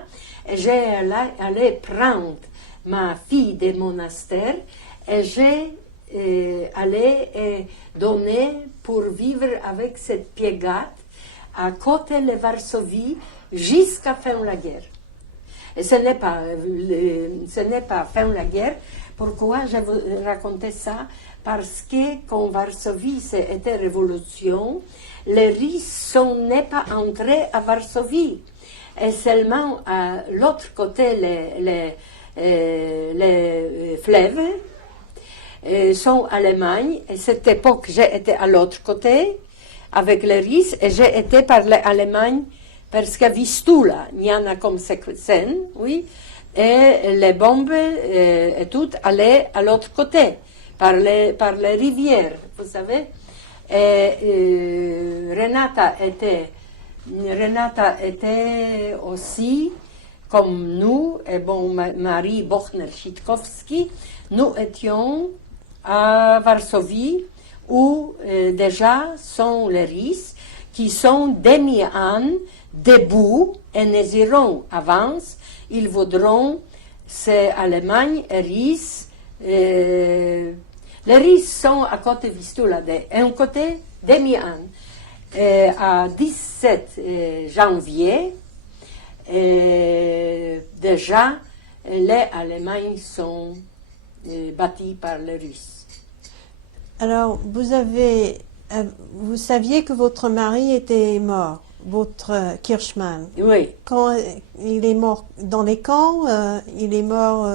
J'ai allé prendre ma fille de monastère et j'ai allé donner pour vivre avec cette Piegat à côté de Varsovie jusqu'à fin de la guerre. Et ce n'est pas fin de la guerre. Pourquoi je vous racontais ça? Parce que quand Varsovie c'était révolution, les Russes n'est pas entrés à Varsovie. Et seulement à l'autre côté, les fleuves sont Allemagne. Et cette époque, j'ai été à l'autre côté. avec le riz et j'ai été par l'Allemagne parce que Vistula, il y en a comme scène, oui, et les bombes et tout allaient à l'autre côté, par les rivières, vous savez. Et Renata était aussi, comme nous, et bon, Marie Bochner-Schitkowski, nous étions à Varsovie, où déjà sont les Russes qui sont demi-ânes, debout, et nous iront avance, ils voudront, c'est Allemagne et Russes. Les Russes sont à côté de Vistula, d'un côté demi-âne. À 17 janvier, déjà, les Allemands sont bâtis par les Russes. Alors, vous saviez que votre mari était mort, votre Kirchmann. Oui. Quand il est mort dans les camps, il est mort.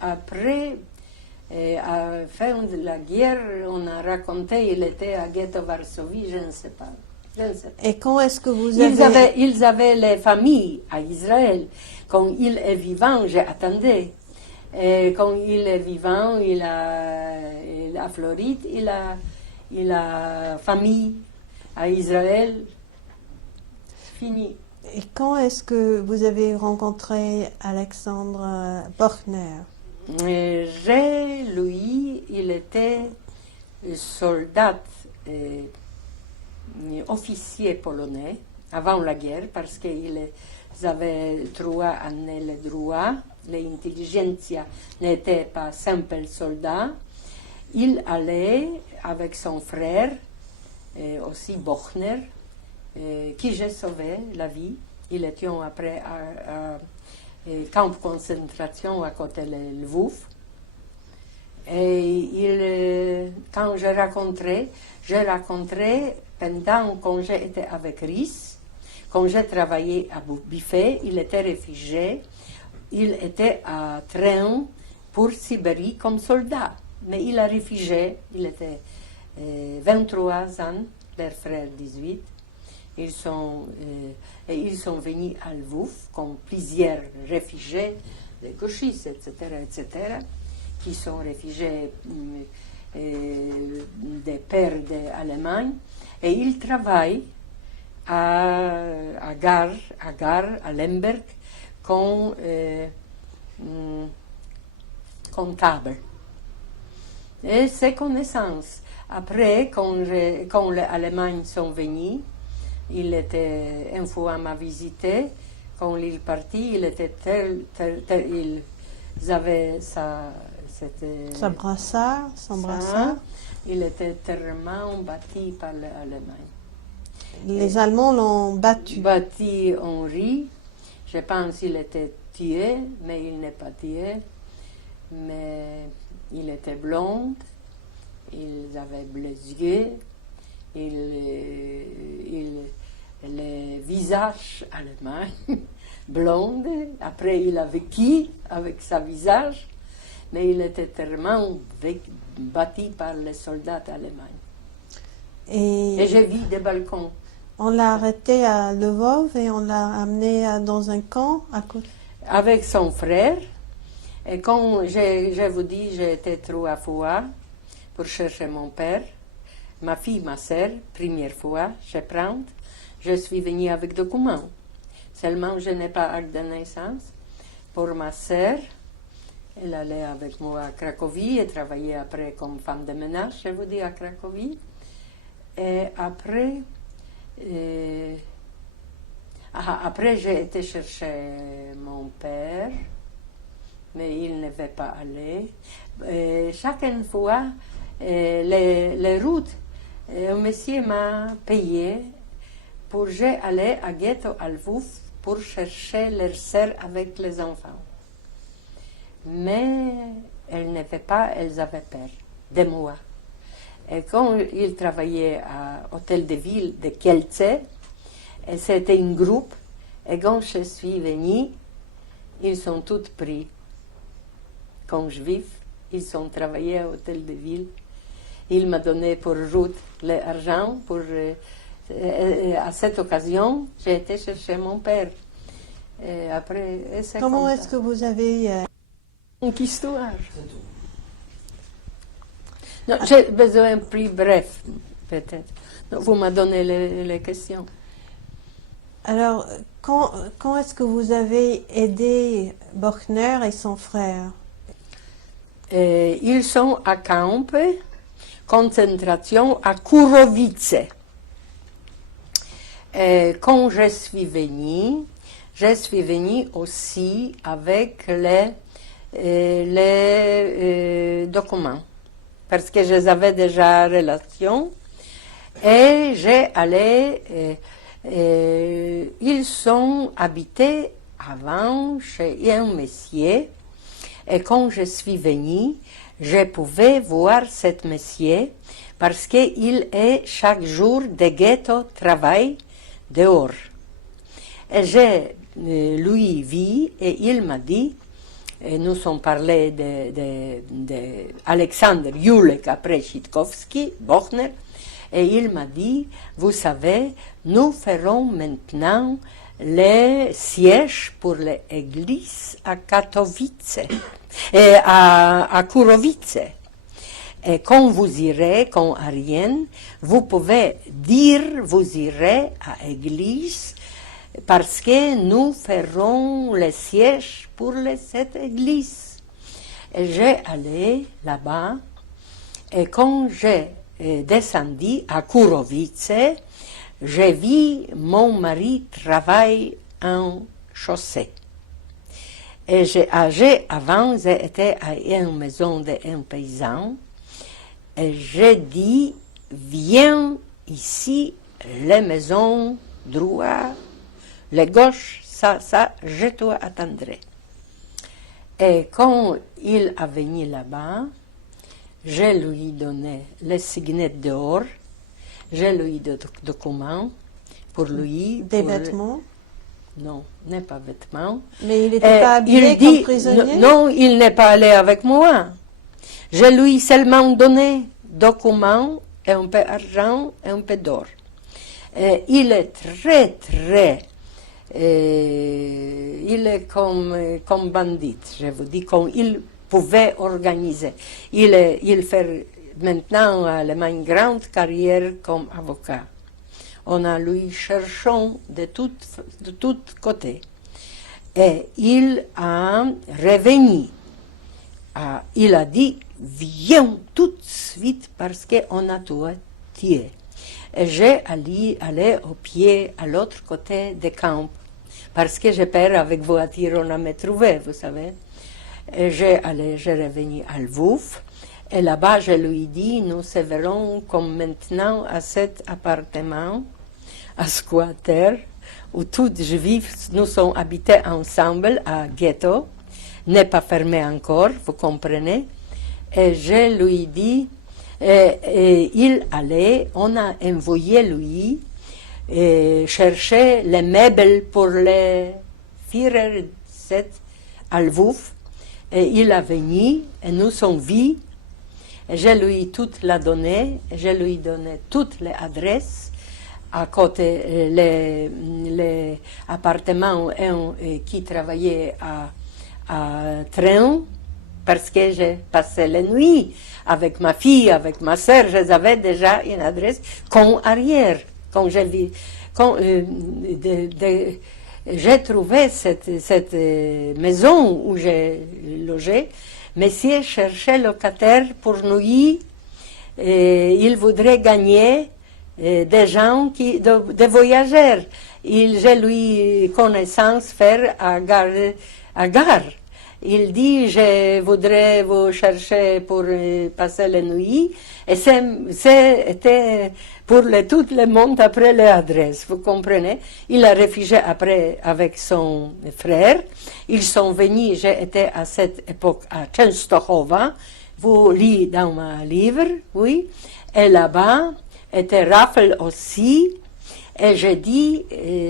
Après, à la fin de la guerre, on a raconté, il était à Ghetto Varsovie, je ne sais pas. Et quand est-ce que vous Ils avaient les familles à Israël. Quand il est vivant, j'attendais. Et quand il est vivant, il a Floride, il a famille à Israël. Fini. Et quand est-ce que vous avez rencontré Alexandre Bochner? Lui, il était soldat, officier polonais avant la guerre parce qu'ils avaient 3 années le droit. L'intelligentsia n'était pas simple soldat. Il allait avec son frère, aussi Bochner, qui j'ai sauvé la vie. Ils étaient après à camp de concentration à côté de Lvov. Et quand j'ai rencontré pendant quand j'étais avec Riss, quand j'ai travaillé à Buffet, il était réfugié. Il était à train pour Sibérie comme soldat, mais il a réfugié, il était 23 ans, leur frère 18. Ils sont venus à Lvov comme plusieurs réfugiés, des gauchistes, etc., qui sont réfugiés des pères d'Allemagne, et ils travaillent à Gare, à Lemberg, comme comptable. Et ces connaissances. Après, quand les Allemands sont venus, il était une fois m'a visité. Quand il est parti, il était ils avaient son brassard. Il était tellement bâti par les Allemands. Les Allemands l'ont battu. Bâti Henri. Je pense qu'il était tué, mais il n'est pas tué. Mais il était blond, il avait bleus yeux, le visage allemand, blond. Après, il a vécu avec sa visage, mais il était tellement bâti par les soldats allemands. Et j'ai vu des balcons. On l'a arrêté à Lvov et on l'a amené dans un camp à côté. Avec son frère. Et quand je vous dis, j'ai été 3 fois pour chercher mon père. Ma fille, ma sœur, première fois, je suis venue avec documents. Seulement, je n'ai pas acte de naissance. Pour ma sœur, elle allait avec moi à Cracovie et travaillait après comme femme de ménage, je vous dis, à Cracovie. Et après, j'ai été chercher mon père, mais il ne veut pas aller. Chaque fois, les routes, un monsieur m'a payé pour aller à Ghetto à Lvov pour chercher leur sœur avec les enfants. Mais elles ne veulent pas, elles avaient peur de moi. Et quand il travaillait à l'hôtel de ville de Kielce, c'était un groupe, et quand je suis venue, ils sont tous pris. Quand je vis, ils ont travaillé à l'hôtel de ville. Il m'a donné pour Ruth l'argent. À cette occasion, j'ai été chercher mon père. Et après, et c'est Comment comme est-ce ça. que vous avez... Une histoire. C'est tout. Non, j'ai besoin plus bref, peut-être. Non, vous m'avez donné les questions. Alors, quand est-ce que vous avez aidé Bochner et son frère? Et ils sont à camp, concentration à Kourovice. Et quand je suis venue aussi avec les documents, parce que je les avais déjà en relation. Et j'ai allé, ils sont habités avant chez un monsieur, et quand je suis venue, je pouvais voir cet monsieur parce qu'il est chaque jour de ghetto travail dehors. Et j'ai lui vu et il m'a dit, et nous sommes parlé de Alexander Julek après Chitkovski, Bochner, et il m'a dit, vous savez, nous ferons maintenant les sièges pour l'église à Katowice, et à Kourovice. Et quand vous irez, quand Ariane, vous pouvez dire, vous irez à l'église, parce que nous ferons les sièges pour cette église. Et j'ai allé là-bas, et quand j'ai descendu à Kourovice, j'ai vu mon mari travailler en chaussée. Et avant, j'étais à une maison d'un paysan, et j'ai dit, viens ici, les maisons droit, les gauches, ça, je t'attendrai. Et quand il est venu là-bas, je lui donné les signets dehors, je lui donné des documents pour lui. Des vêtements? Non, n'est pas vêtements. Mais il n'était pas habillé il comme dit, prisonnier? non, il n'est pas allé avec moi. Je lui seulement donné documents et un peu d'argent et un peu d'or. Il est très, très... il est comme bandit, je vous dis, comme il pouvait organiser. Il fait maintenant à Allemagne une grande carrière comme avocat. On a lui cherchant de tous côtés. Et il a revenu. Il a dit, viens tout de suite parce qu'on a tout tué. Et j'ai allé au pied à l'autre côté des camps, parce que j'ai peur avec voiture, on a me trouvé, vous savez. Et j'ai revenu à Lvov, et là-bas je lui dis, nous se verrons comme maintenant à cet appartement, à squatter, où tous les juifs, nous sommes habités ensemble à ghetto, n'est pas fermé encore, vous comprenez. Et je lui dis, il allait, on a envoyé lui chercher les meubles pour les Führer à Lvov, et il est venu, et nous sommes vus, et je lui tout l'a donné, je lui donné toutes les adresses, à côté les appartements qui travaillaient à train, parce que j'ai passé la nuit avec ma fille, avec ma sœur, j'avais déjà une adresse comme arrière. Quand j'ai trouvé cette maison où j'ai logé, monsieur cherchait locataire pour nuit, il voudrait gagner des gens, des voyageurs. J'ai lui connaissance faire à gare. Il dit, je voudrais vous chercher pour passer la nuit. Et c'était pour tout le monde après l'adresse, vous comprenez. Il a réfugié après avec son frère. Ils sont venus, j'étais à cette époque à Częstochowa, vous lisez dans mon livre, oui. Et là-bas, était Raphaël aussi. Et j'ai dit,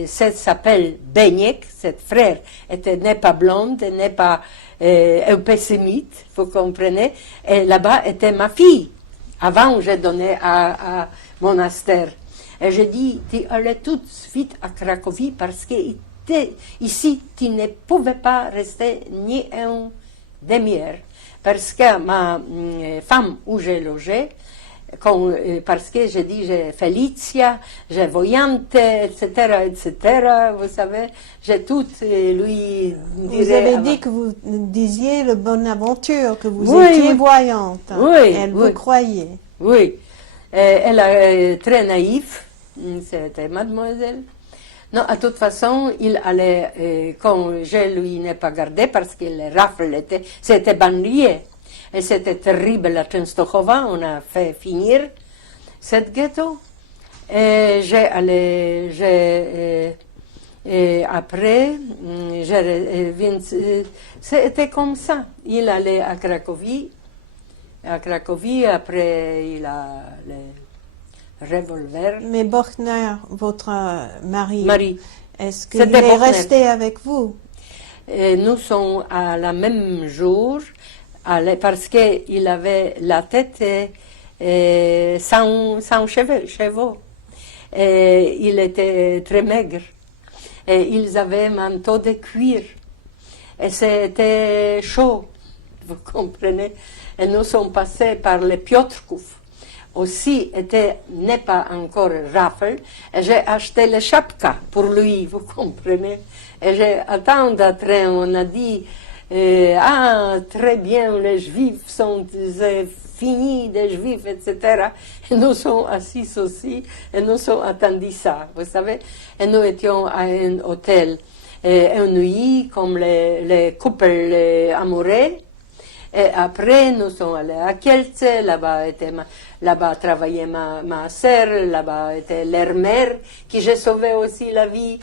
ça s'appelle Beniek, cette frère n'est pas blonde, n'est pas un pessimiste, vous comprenez. Et là-bas était ma fille, Avant, j'ai donné à monastère. Et j'ai dit, tu allais tout de suite à Cracovie parce que ici, tu ne pouvais pas rester ni un demi-heure. Parce que ma femme où j'ai logé, parce que j'ai dit, j'ai Felicia, j'ai Voyante, etc., vous savez, j'ai tout, lui Vous avez dit que vous disiez le Bonaventure, que vous Oui, étiez oui. voyante. Hein, Oui, elle oui. vous croyait. Oui, elle est très naïve, c'était mademoiselle. Non, de toute façon, il allait, quand je lui n'ai pas gardé parce que les rafles c'était banlieue. Et c'était terrible à Częstochowa, on a fait finir cette ghetto. Et et après, c'était comme ça. Il allait à Cracovie. Après, il a le revolver. Mais Bochner, votre mari, Marie. est-ce qu'il C'était est Bochner. resté avec vous? Et nous sommes à la même jour, parce qu'il avait la tête sans cheveux. Et il était très maigre. Et ils avaient un manteau de cuir. Et c'était chaud, vous comprenez. Et nous sommes passés par le Piotrków. Aussi, n'est pas encore rafle. Et j'ai acheté le chapka pour lui, vous comprenez. Et j'ai attendu à train, on a dit, très bien, les juifs sont finis, des juifs, etc. Et nous sommes assis aussi, et nous sommes attendus ça, vous savez. Et nous étions à un hôtel, une nuit, comme les couples amoureux. Et après, nous sommes allés à Kielce, là-bas travaillait ma sœur, là-bas était leur mère, qui j'ai sauvé aussi la vie.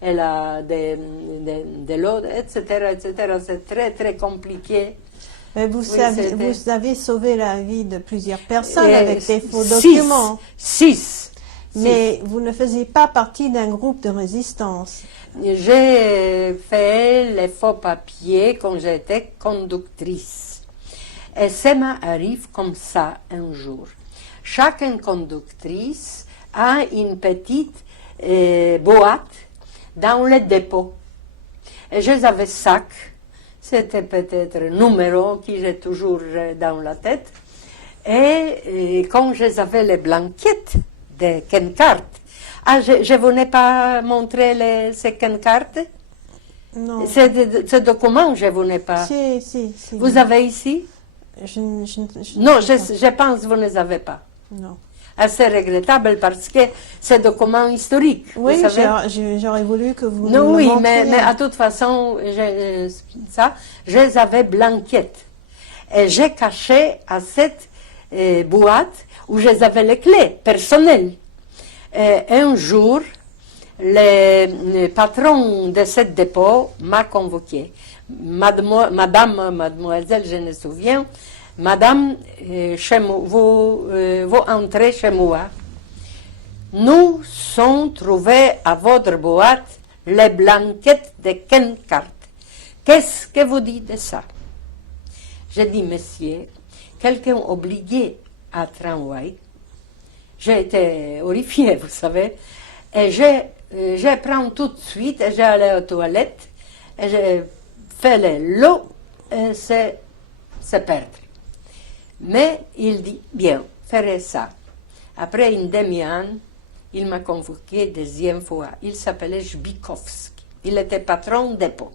Elle a de l'eau, etc., etc. C'est très, très compliqué. Mais vous avez sauvé la vie de plusieurs personnes Et avec des faux documents. Six. Mais vous ne faisiez pas partie d'un groupe de résistance. J'ai fait les faux papiers quand j'étais conductrice. Et ça m'arrive comme ça un jour. Chaque conductrice a une petite boîte dans le dépôt. Et j'avais sac. C'était peut-être un numéro qui j'ai toujours dans la tête. Et quand j'avais les blanquettes de Kencart, je ne venais pas montrer ces Kencart. Non. Ce document, je ne venais pas. Si. Vous avez ici? Non, je pense que vous ne les avez pas. Non. Assez regrettable parce que c'est un document historique. Oui, vous savez? j'aurais voulu que vous Non, me oui, le montriez. mais à toute façon, je avais blanquette. Et j'ai caché à cette boîte où j'avais les clés personnelles. Et un jour, le patron de ce dépôt m'a convoqué. Mademoiselle, je me souviens, Madame, vous entrez chez moi. Nous sommes trouvés à votre boîte les blanquettes de Kencart. Qu'est-ce que vous dites de ça? J'ai dit, monsieur, quelqu'un obligé à tramway. J'ai été horrifiée, vous savez. Et je prends tout de suite, et j'ai allé aux toilettes, et j'ai fait l'eau, et c'est perdre. Mais il dit, bien, ferez ça. Après une demi-heure, il m'a convoqué deuxième fois. Il s'appelait Zbikowski. Il était patron dépôt.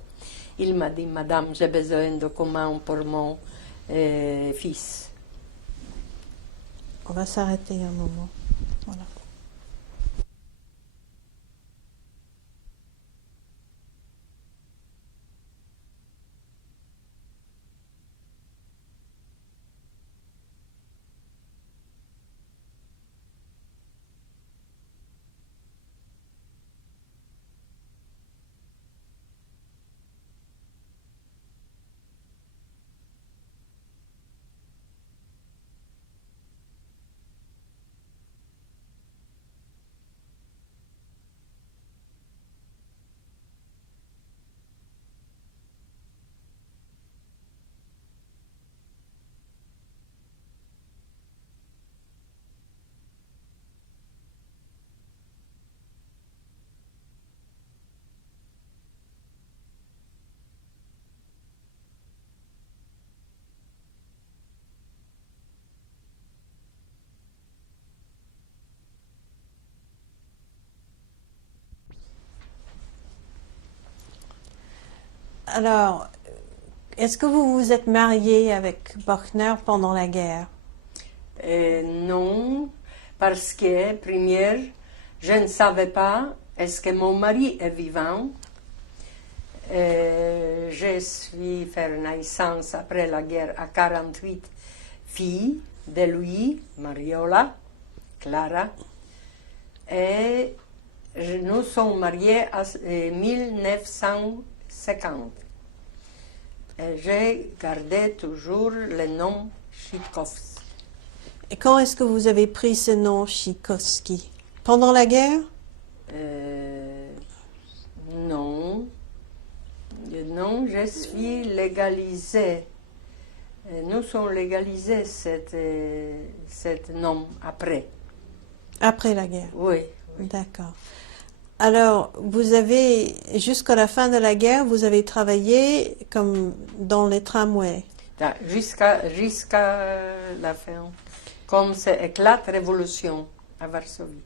Il m'a dit, madame, j'ai besoin de document pour mon fils. On va s'arrêter un moment. Voilà. Alors, est-ce que vous vous êtes marié avec Buckner pendant la guerre? Non, parce que, première, je ne savais pas est-ce que mon mari est vivant. Je suis fait naissance après la guerre à 48 filles de lui, Mariola, Clara, et nous sommes mariés en 1950. Et j'ai gardé toujours le nom Tchaikovsky. Et quand est-ce que vous avez pris ce nom Tchaikovsky? Pendant la guerre? Non. Non, je suis légalisée. Nous sommes légalisés cet nom après. Après la guerre? Oui. D'accord. Alors, vous avez, jusqu'à la fin de la guerre, vous avez travaillé comme dans les tramways. Jusqu'à la fin. Comme c'est éclate révolution à Varsovie.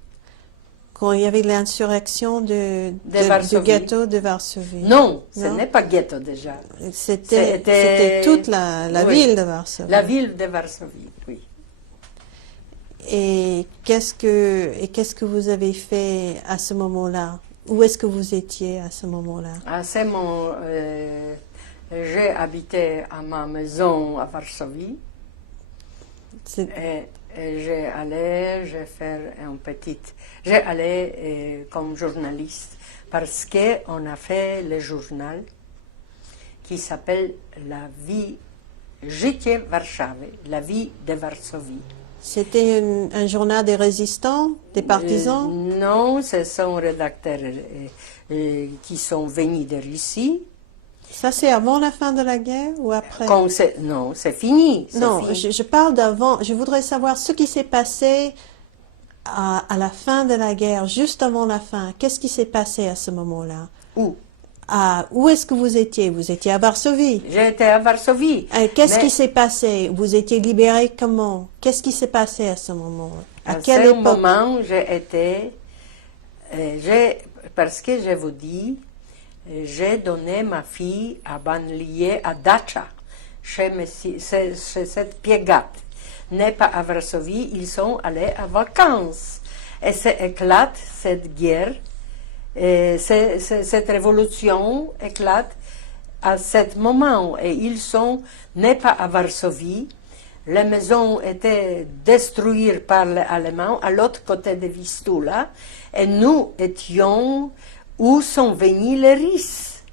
Quand il y avait l'insurrection du Varsovie. ghetto de Varsovie. Non, ce Non? n'est pas ghetto déjà. C'était toute la Oui. ville de Varsovie. La ville de Varsovie, oui. Et qu'est-ce que vous avez fait à ce moment-là? Où est-ce que vous étiez à ce moment-là? À ce moment, j'ai habité à ma maison à Varsovie. Et j'ai allé comme journaliste parce qu'on a fait le journal qui s'appelle La vie, Życie Warszawy, la vie de Varsovie. C'était un journal des résistants, des partisans? Non, ce sont rédacteurs qui sont venus de Russie. Ça, c'est avant la fin de la guerre ou après? Non, c'est fini. Non, fini. je parle d'avant. Je voudrais savoir ce qui s'est passé à la fin de la guerre, juste avant la fin. Qu'est-ce qui s'est passé à ce moment-là? Où? Où est-ce que vous étiez? Vous étiez à Varsovie. J'étais à Varsovie. Qu'est-ce qui s'est passé? Vous étiez libéré comment? Qu'est-ce qui s'est passé à ce moment? À À quelle ce époque? moment, parce que je vous dis, j'ai donné ma fille à banlieue, à Dacha, chez cette Piegat. N'est pas à Varsovie, ils sont allés en vacances. Et éclate cette guerre, cette révolution éclate à ce moment. Et ils sont n'est pas à Varsovie. Les maisons étaient détruites par les Allemands à l'autre côté de Vistula. Et nous étions où sont venus les Russes.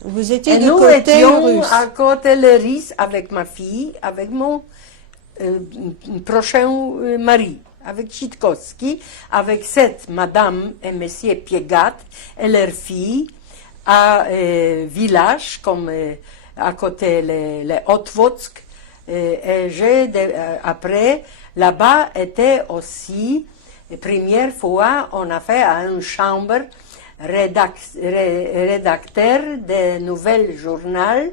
Vous étiez Et du nous côté étions russe. à côté les Russes avec ma fille, avec mon prochain mari, avec Tchaikovsky, avec cette madame et monsieur Piegat et leur fille à village comme à côté les Otwotsk. Et après, là-bas était aussi, première fois, on a fait à une chambre rédacteur de nouvelles journal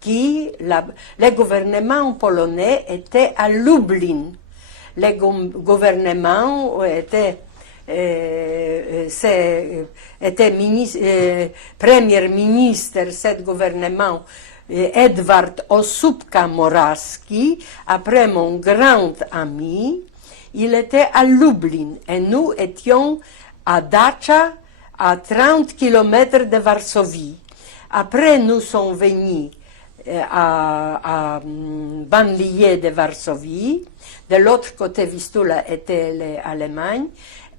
qui, le gouvernement polonais était à Lublin. Le gouvernement était premier ministre, ce gouvernement, Edward Osupka-Morawski, après mon grand ami, il était à Lublin et nous étions à Dacha, à 30 km de Varsovie. Après, nous sommes venus à banlieue de Varsovie. De l'autre côté, Vistula était l'Allemagne.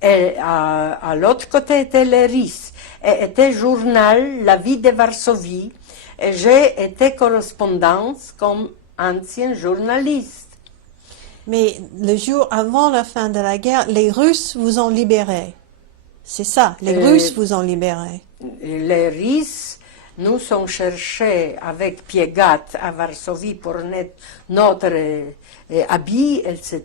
Et à l'autre côté était les Russes. Et était journal La vie de Varsovie. Et j'ai été correspondante comme ancien journaliste. Mais le jour avant la fin de la guerre, les Russes vous ont libéré. C'est ça, les Russes vous ont libéré. Les Russes nous ont cherchés avec Piegat à Varsovie pour notre habit, etc.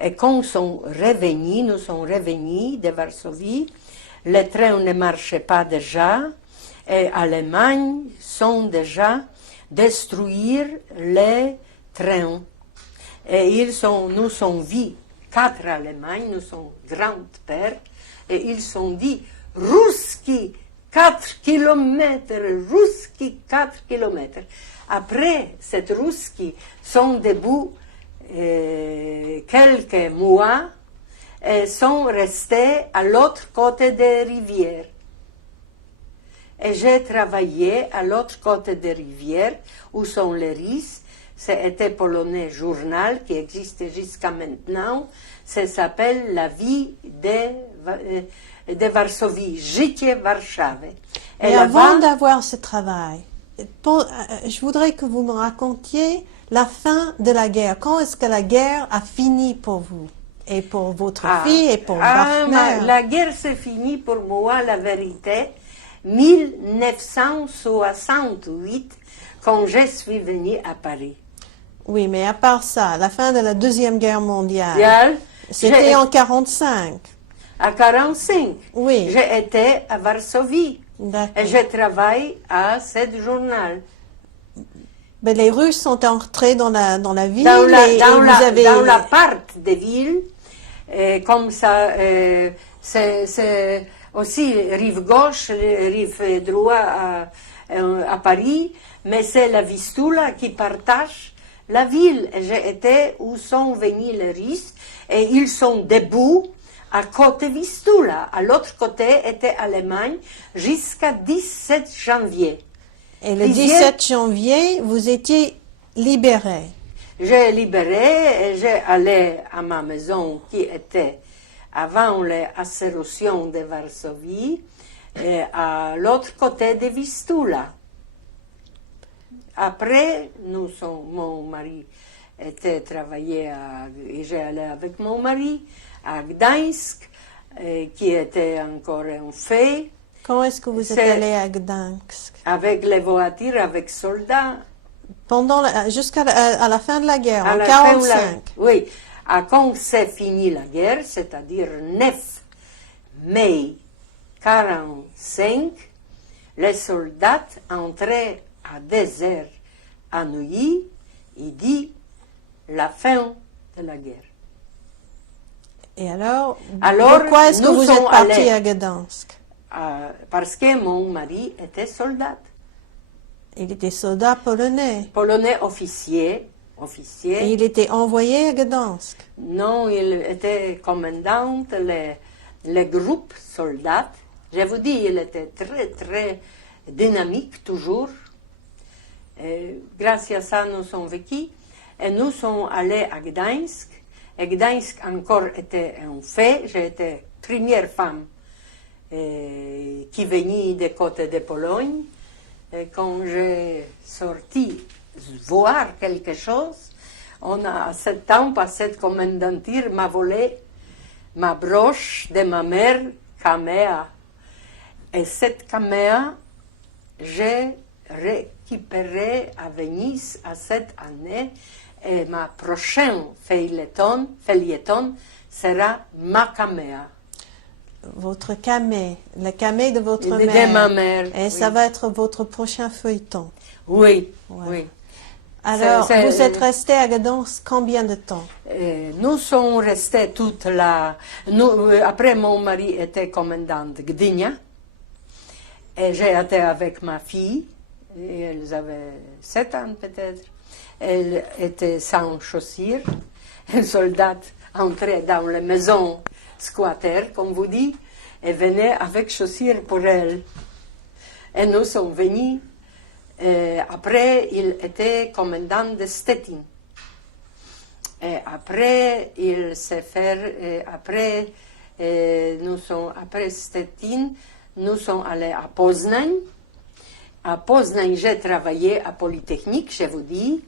Et quand nous sommes revenus de Varsovie, les trains ne marchaient pas déjà, et l'Allemagne sont déjà détruits les trains. Et nous sommes vus, 4 Allemands, nous sommes grands-pères, et ils sont dit, Ruski 4 kilomètres, Rousski 4 kilomètres. Après, cette Rousski sont debout quelques mois et sont restés à l'autre côté des rivières. Et j'ai travaillé à l'autre côté des rivières, où sont les Rys. C'était polonais journal qui existe jusqu'à maintenant. Ça s'appelle La vie de Varsovie, Życie Warszawy. Et avant d'avoir ce travail, je voudrais que vous me racontiez la fin de la guerre. Quand est-ce que la guerre a fini pour vous et pour votre fille et pour Waffner? La guerre s'est finie pour moi, la vérité, 1968, quand je suis venue à Paris. Oui, mais à part ça, la fin de la Deuxième Guerre mondiale, c'était en 1945. À 1945, oui. J'ai été à Varsovie et je travaille à ce journal. Mais les Russes sont entrés dans la ville dans dans la part des villes, comme ça, c'est aussi rive gauche, rive droite à Paris, mais c'est la Vistula qui partage la ville. J'ai été où sont venus les Russes et ils sont debout à côté Vistula. À l'autre côté était Allemagne jusqu'à 17 janvier. Et le 17 janvier, vous étiez libéré. J'ai libéré et j'ai allé à ma maison qui était avant l'assertion de Varsovie, à l'autre côté de Vistula. Après, mon mari était travaillé et j'ai allé avec mon mari à Gdańsk, qui était encore un fait. Quand est-ce que vous êtes allé à Gdańsk? Avec les voitures, avec soldats. Jusqu'à la fin de la guerre, en 1945. Oui, quand c'est fini la guerre, c'est-à-dire 9 mai 1945, les soldats entraient à 2 heures à nuit, il dit la fin de la guerre. Et alors pourquoi est-ce que vous êtes parti à Gdańsk? Parce que mon mari était soldat. Il était soldat polonais. Polonais officier. Et il était envoyé à Gdańsk? Non, il était commandant les groupes soldats. Je vous dis, il était très, très dynamique toujours. Et grâce à ça, nous sommes vécus. Et nous sommes allés à Gdańsk. Et Gdańsk encore était un fait. J'ai été première femme qui venait des côtés de Pologne. Et quand j'ai sorti voir quelque chose, à ce temps, à cette commandanture, m'a volé ma broche de ma mère, Kamea. Et cette Kamea, j'ai récupéré à Venise à cette année. Et ma prochaine feuilleton sera ma Kamea. Votre camé, le camé de votre mère. De ma mère. Et ça va être votre prochain feuilleton. Oui, ouais. Oui. Alors, vous êtes resté à Gdańsk combien de temps? Nous sommes restés toute la... après, mon mari était commandant de Gdynia. Et j'ai été avec ma fille. Et elles avaient 7 ans peut-être. Elle était sans chaussures. Un soldat entrait dans la maison squatter, comme vous dites, et venait avec chaussures pour elle. Et nous sommes venus. Après, il était commandant de Stettin. Et après, il s'est fait. Après Stettin, nous sommes allés à Poznań. À Poznań, j'ai travaillé à Polytechnique, je vous dis.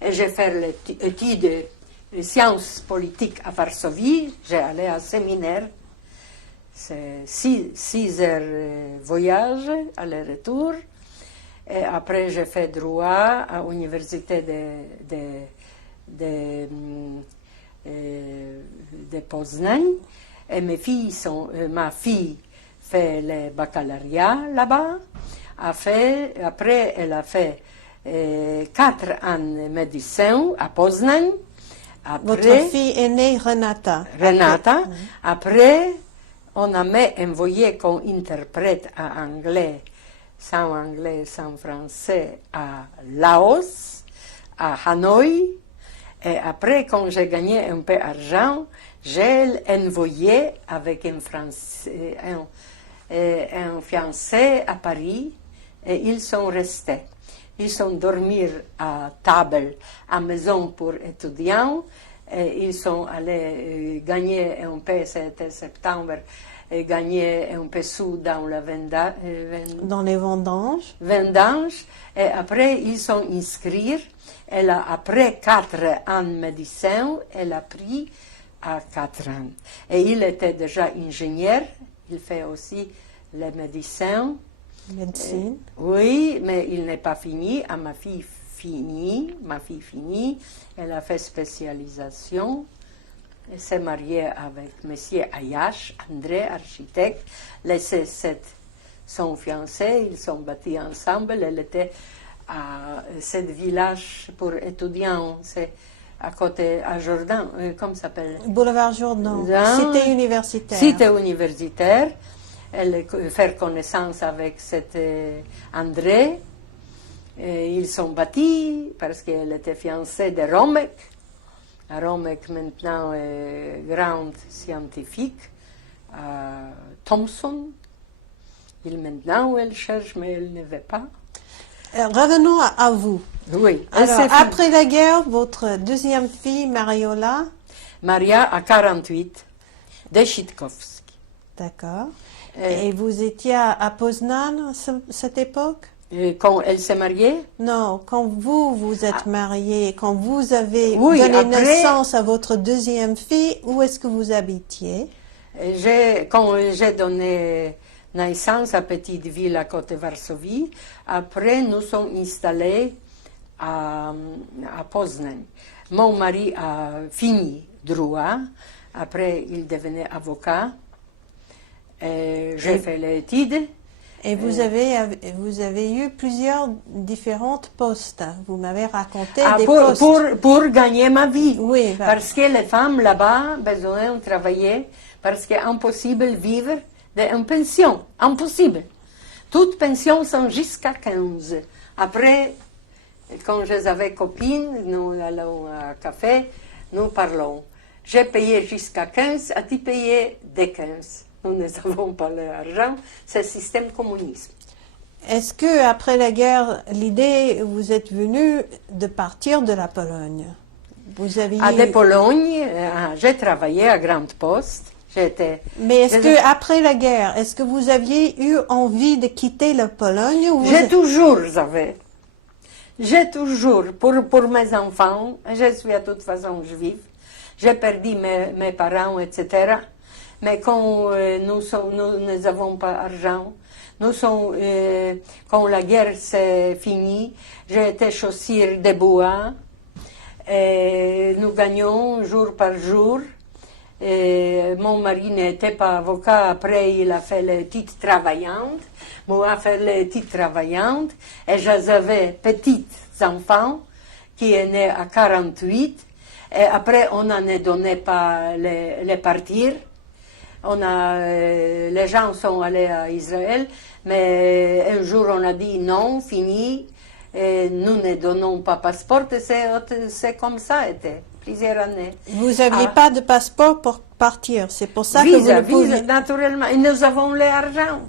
Et j'ai fait l'étude de sciences politiques à Varsovie. J'ai allé à un séminaire. C'est 6 heures voyage, aller-retour. Et après, j'ai fait droit à l'université de Poznań. Et ma fille fait le baccalauréat là-bas. Après, elle a fait 4 ans de médecine à Poznań. Votre fille est née Renata. Renata. Après, on a même envoyé comme interprète à anglais, sans français, à Laos, à Hanoï. Et après, quand j'ai gagné un peu d'argent, j'ai envoyé avec un fiancé à Paris et ils sont restés. Ils sont dormir à table à maison pour étudiants. Et ils sont allés gagner un peu, c'était septembre, gagner un peu sous dans la Dans les vendanges. vendange. Et après, ils sont inscrits. Après 4 ans de médecin, elle a pris à 4 ans. Et il était déjà ingénieur. Il fait aussi les médecins. Médecine. Oui, mais il n'est pas fini. À ma fille finie, elle a fait spécialisation. Elle s'est mariée avec M. Ayash, André, architecte. Les 7 sont fiancés, ils sont bâtis ensemble. Elle était à ce village pour étudiants, c'est à côté, à Jourdan, comment ça s'appelle? Boulevard Jourdan. Cité universitaire. Cité universitaire. Elle fait connaissance avec cet André. Et ils sont bâtis parce qu'elle était fiancée de Romek. Romek maintenant est grand scientifique à Thomson. Maintenant, elle cherche, mais elle ne veut pas. Revenons à vous. Oui. Alors, après la guerre, votre deuxième fille, Mariola. Maria a 48, de Chitkovsk. D'accord. Et vous étiez à Poznan à cette époque? Quand elle s'est mariée? Non, quand vous êtes mariée, quand vous avez Oui, donné après, naissance à votre deuxième fille, où est-ce que vous habitiez? Quand j'ai donné naissance à petite ville à côté de Varsovie, après nous sommes installés à Poznan. Mon mari a fini droit, après il devenait avocat. J'ai fait l'étude. Et vous avez eu plusieurs différentes postes. Vous m'avez raconté des postes. Pour gagner ma vie. Oui. Parce que les femmes là-bas besoin de travailler, parce que impossible vivre d'une pension. Impossible. Toutes pensions sont jusqu'à 15. Après, quand j'avais copines, nous allons à café, nous parlons. J'ai payé jusqu'à 15, as-tu payé des 15? Nous n'avons pas l'argent, c'est le système communiste. Est-ce que après la guerre, l'idée vous est venue de partir de la Pologne? Vous aviez... De Pologne, j'ai travaillé à Grande Poste. Mais est-ce que après la guerre, est-ce que vous aviez eu envie de quitter la Pologne? J'ai toujours, pour mes enfants, je suis à toute façon juive. J'ai perdu mes parents, etc. Mais quand nous n'avons pas d'argent, quand la guerre s'est finie, j'ai été chaussure de bois, et nous gagnons jour par jour. Et mon mari n'était pas avocat, après il a fait les titres travaillantes, moi a fait les titres travaillantes, et j'avais petits enfants qui est né à 48, et après on n'en donnait pas les partir. Les gens sont allés à Israël, mais un jour on a dit non, fini, et nous ne donnons pas passeport, c'est comme ça était, plusieurs années. Vous n'aviez pas de passeport pour partir, c'est pour ça que vous ne pouviez... Naturellement, et nous avons l'argent.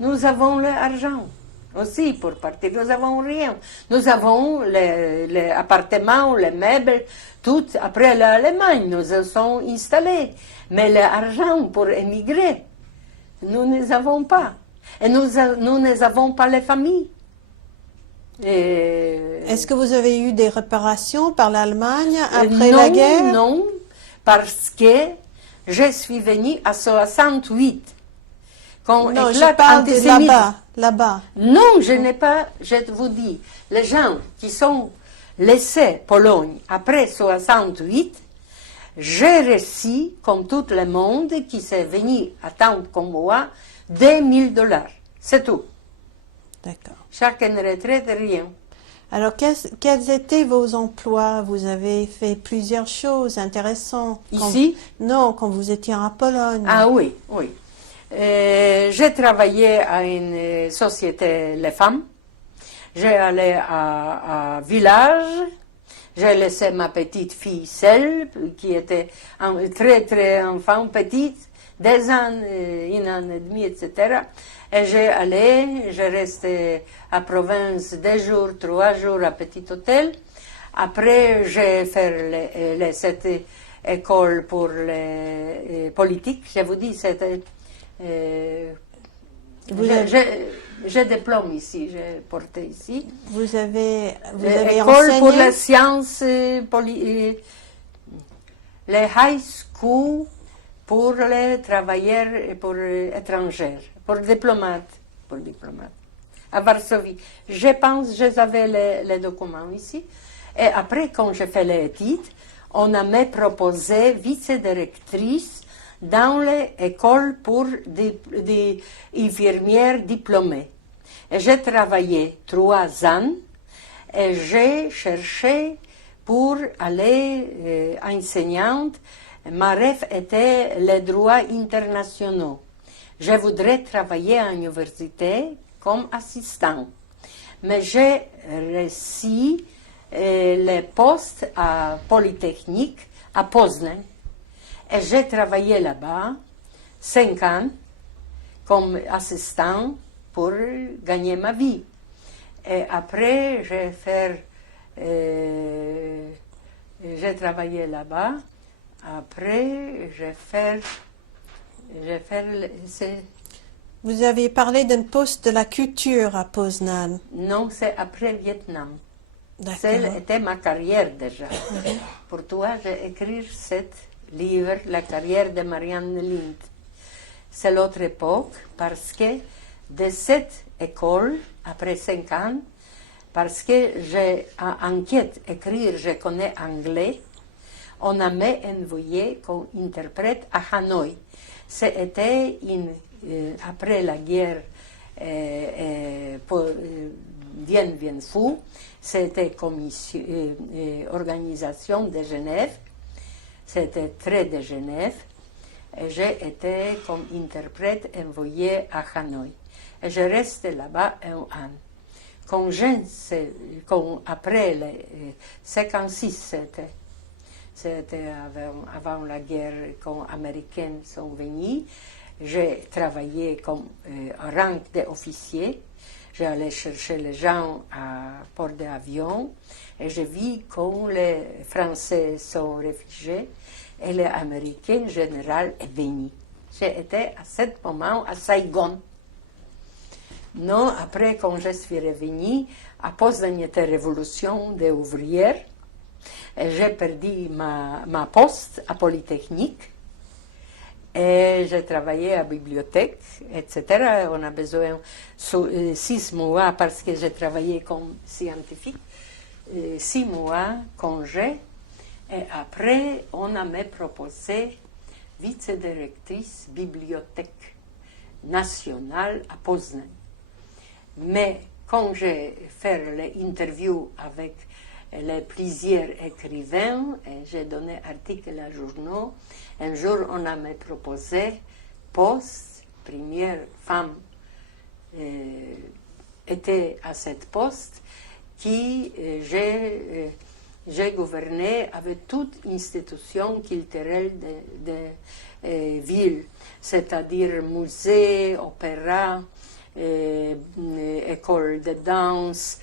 Nous avons l'argent aussi pour partir, nous n'avons rien. Nous avons les appartements, les meubles, tout. Après l'Allemagne, nous sommes installés. Mais l'argent pour émigrer, nous ne avons pas. Et nous n'avons pas les familles. Est-ce que vous avez eu des réparations par l'Allemagne après la guerre? Non, parce que je suis venue à 68. Non, je parle de là-bas. Non, je n'ai pas, je vous dis, les gens qui sont laissés Pologne après 68, j'ai reçu, comme tout le monde qui s'est venu attendre comme moi, $2 000. C'est tout. D'accord. Chaque retraite, rien. Alors, quels étaient vos emplois? Vous avez fait plusieurs choses intéressantes. Ici? Non, quand vous étiez en Pologne. Ah oui, oui. J'ai travaillé à une société Les Femmes. J'ai allé à village. J'ai laissé ma petite fille seule, qui était très enfant, petite, 2 ans, 1 an et demi, etc. Et j'ai resté à province 2 jours, 3 jours à petit hôtel. Après, j'ai fait cette école pour les politiques. Je vous dis, c'était... J'ai diplôme ici, j'ai porté ici. Vous avez École enseigné? pour les sciences, les high school pour les travailleurs et pour étrangers, pour diplomates, à Varsovie. Je pense que j'avais les documents ici. Et après, quand j'ai fait les études, on m'a proposé vice-directrice dans l'école pour des infirmières diplômées. Et j'ai travaillé 3 ans et j'ai cherché pour aller enseignante. Ma rêve était les droits internationaux. Je voudrais travailler à l'université comme assistant. Mais j'ai reçu le poste à Polytechnique à Poznań. Et j'ai travaillé là-bas 5 ans comme assistant pour gagner ma vie. Et après, j'ai travaillé là-bas. Après, Vous avez parlé d'un poste de la culture à Poznań. Non, c'est après Vietnam. D'accord. C'était ma carrière déjà. Pour toi, j'ai écrit ce livre, La carrière de Marianne Lind. C'est l'autre époque, parce que de cette école, après 5 ans, parce que j'ai enquête écrire, je connais anglais, on m'a envoyé comme interprète à Hanoï. C'était après la guerre Dien Phu, c'était organisation de Genève, c'était trait de Genève, et j'ai été comme interprète envoyé à Hanoï. Et je restais là-bas 1 an. Après les 56, c'était avant la guerre, quand les Américains sont venus, j'ai travaillé comme rang d'officier. J'allais chercher les gens à port d'avion et j'ai vu quand les Français sont réfugiés et les Américains en général est venu. J'ai été à ce moment à Saigon. Non, après, quand je suis revenue, à Poznań était révolution des ouvrières. Et j'ai perdu ma poste à Polytechnique. Et j'ai travaillé à la bibliothèque, etc. On a besoin de 6 mois parce que j'ai travaillé comme scientifique. 6 mois congé. Et après, on m'a proposé vice-directrice bibliothèque nationale à Poznań. Mais quand j'ai fait l'interview avec les plusieurs écrivains, et j'ai donné articles à journaux, un jour on m'a proposé poste, première femme était à cette poste, qui j'ai gouverné avec toute institution culturelle de ville, c'est-à-dire musée, opéra, école de danse,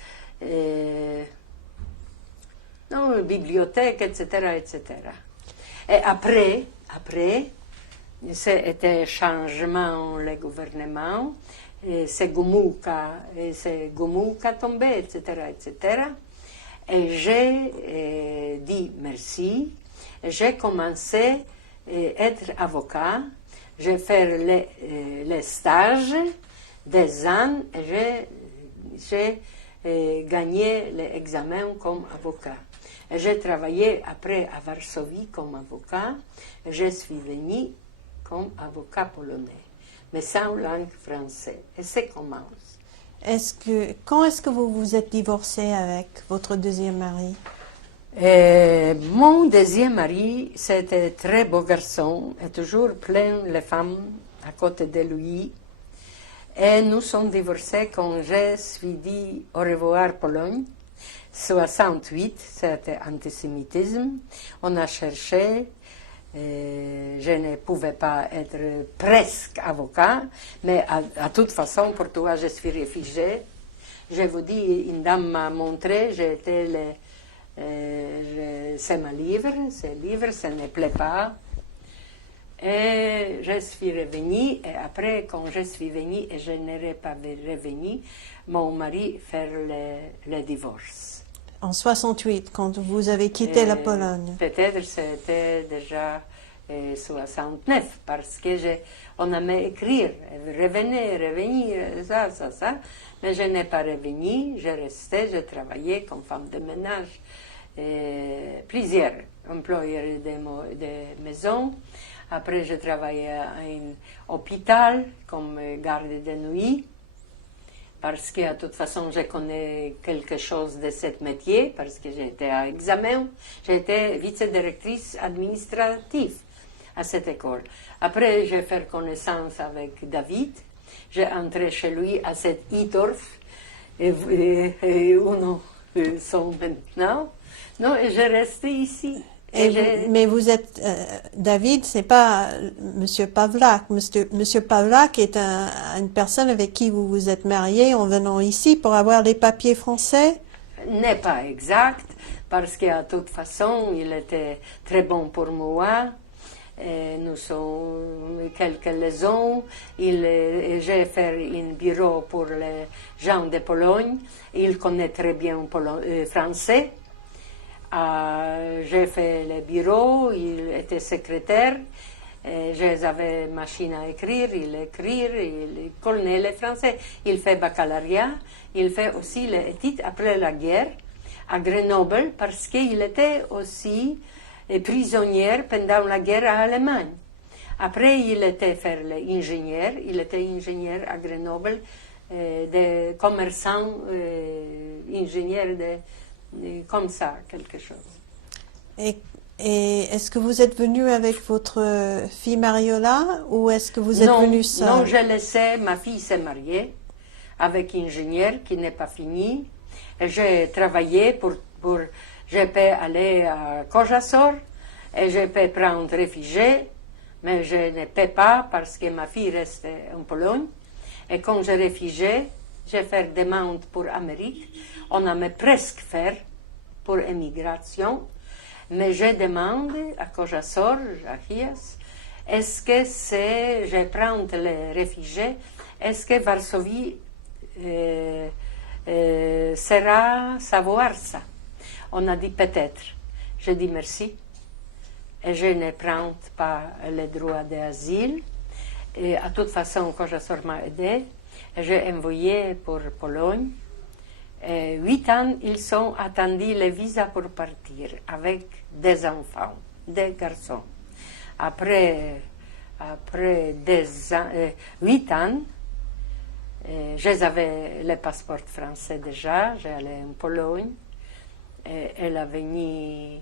bibliothèque, etc., etc. Et après, c'était changement le gouvernement, c'est Gomulka tombé, etc., etc. Et j'ai dit merci. J'ai commencé à être avocat. J'ai fait les stages des ans et j'ai gagné l'examen comme avocat. Et j'ai travaillé après à Varsovie comme avocat. Et je suis venu comme avocat polonais, mais sans langue française. Et ça commence. Quand est-ce que vous vous êtes divorcé avec votre deuxième mari? Mon deuxième mari, c'était un très beau garçon, et toujours plein de femmes à côté de lui. Et nous sommes divorcés quand je suis dit au revoir Pologne. 68, c'était antisémitisme. On a cherché, je ne pouvais pas être presque avocat, mais à toute façon, pour toi, je suis réfugiée. Je vous dis, une dame m'a montré, c'est mon livre, ça ne plaît pas. Et je suis revenue, et après, quand je suis venue, et je n'aurais pas revenu, mon mari fait le divorce. En 68, quand vous avez quitté la Pologne. Peut-être c'était déjà 69, parce que on aimait écrire, revenir, ça, mais je n'ai pas revenu, je restais, je travaillais comme femme de ménage, plusieurs employeurs de maison. Après, je travaillais à un hôpital comme garde de nuit, parce que, de toute façon, je connais quelque chose de ce métier, parce que j'étais à examen. J'étais vice-directrice administrative à cette école. Après, j'ai fait connaissance avec David. J'ai entré chez lui à cet Idorf, et où nous sommes maintenant. Non, et je restais ici. Mais vous êtes, David, c'est pas Monsieur Pavlak. Monsieur Pavlak est une personne avec qui vous vous êtes marié en venant ici pour avoir les papiers français? N'est pas exact, parce qu'à toute façon, il était très bon pour moi. Et nous sommes quelques liaisons. J'ai fait un bureau pour les gens de Pologne. Il connaît très bien français. J'ai fait le bureau, il était secrétaire, j'avais machine à écrire, il connaît le français, il fait baccalauréat, il fait aussi les études après la guerre à Grenoble parce qu'il était aussi prisonnier pendant la guerre à Allemagne. Après, il était faire l'ingénieur, il était ingénieur à Grenoble, de commerçant, ingénieur comme ça, quelque chose. Et est-ce que vous êtes venu avec votre fille Mariola ou est-ce que vous êtes venu seul? Non, je laissais, ma fille s'est mariée avec un ingénieur qui n'est pas fini. J'ai travaillé je peux aller à Kojasor et je peux prendre réfugié, mais je ne peux pas parce que ma fille reste en Pologne. Et quand je réfugié, j'ai fait demande pour l'Amérique. On a presque fait pour émigration, mais je demande à Kojasor, à Hias, est-ce que je prends les réfugiés, est-ce que Varsovie sera savoir ça? On a dit peut-être. Je dis merci. Et je ne prends pas le droit d'asile. Et à toute façon, Kojasor m'a aidé. J'ai envoyé pour Pologne. 8 ans, ils ont attendu le visa pour partir avec des enfants, des garçons. Après 8 ans, j'avais le passeport français déjà, j'allais en Pologne. Elle a venu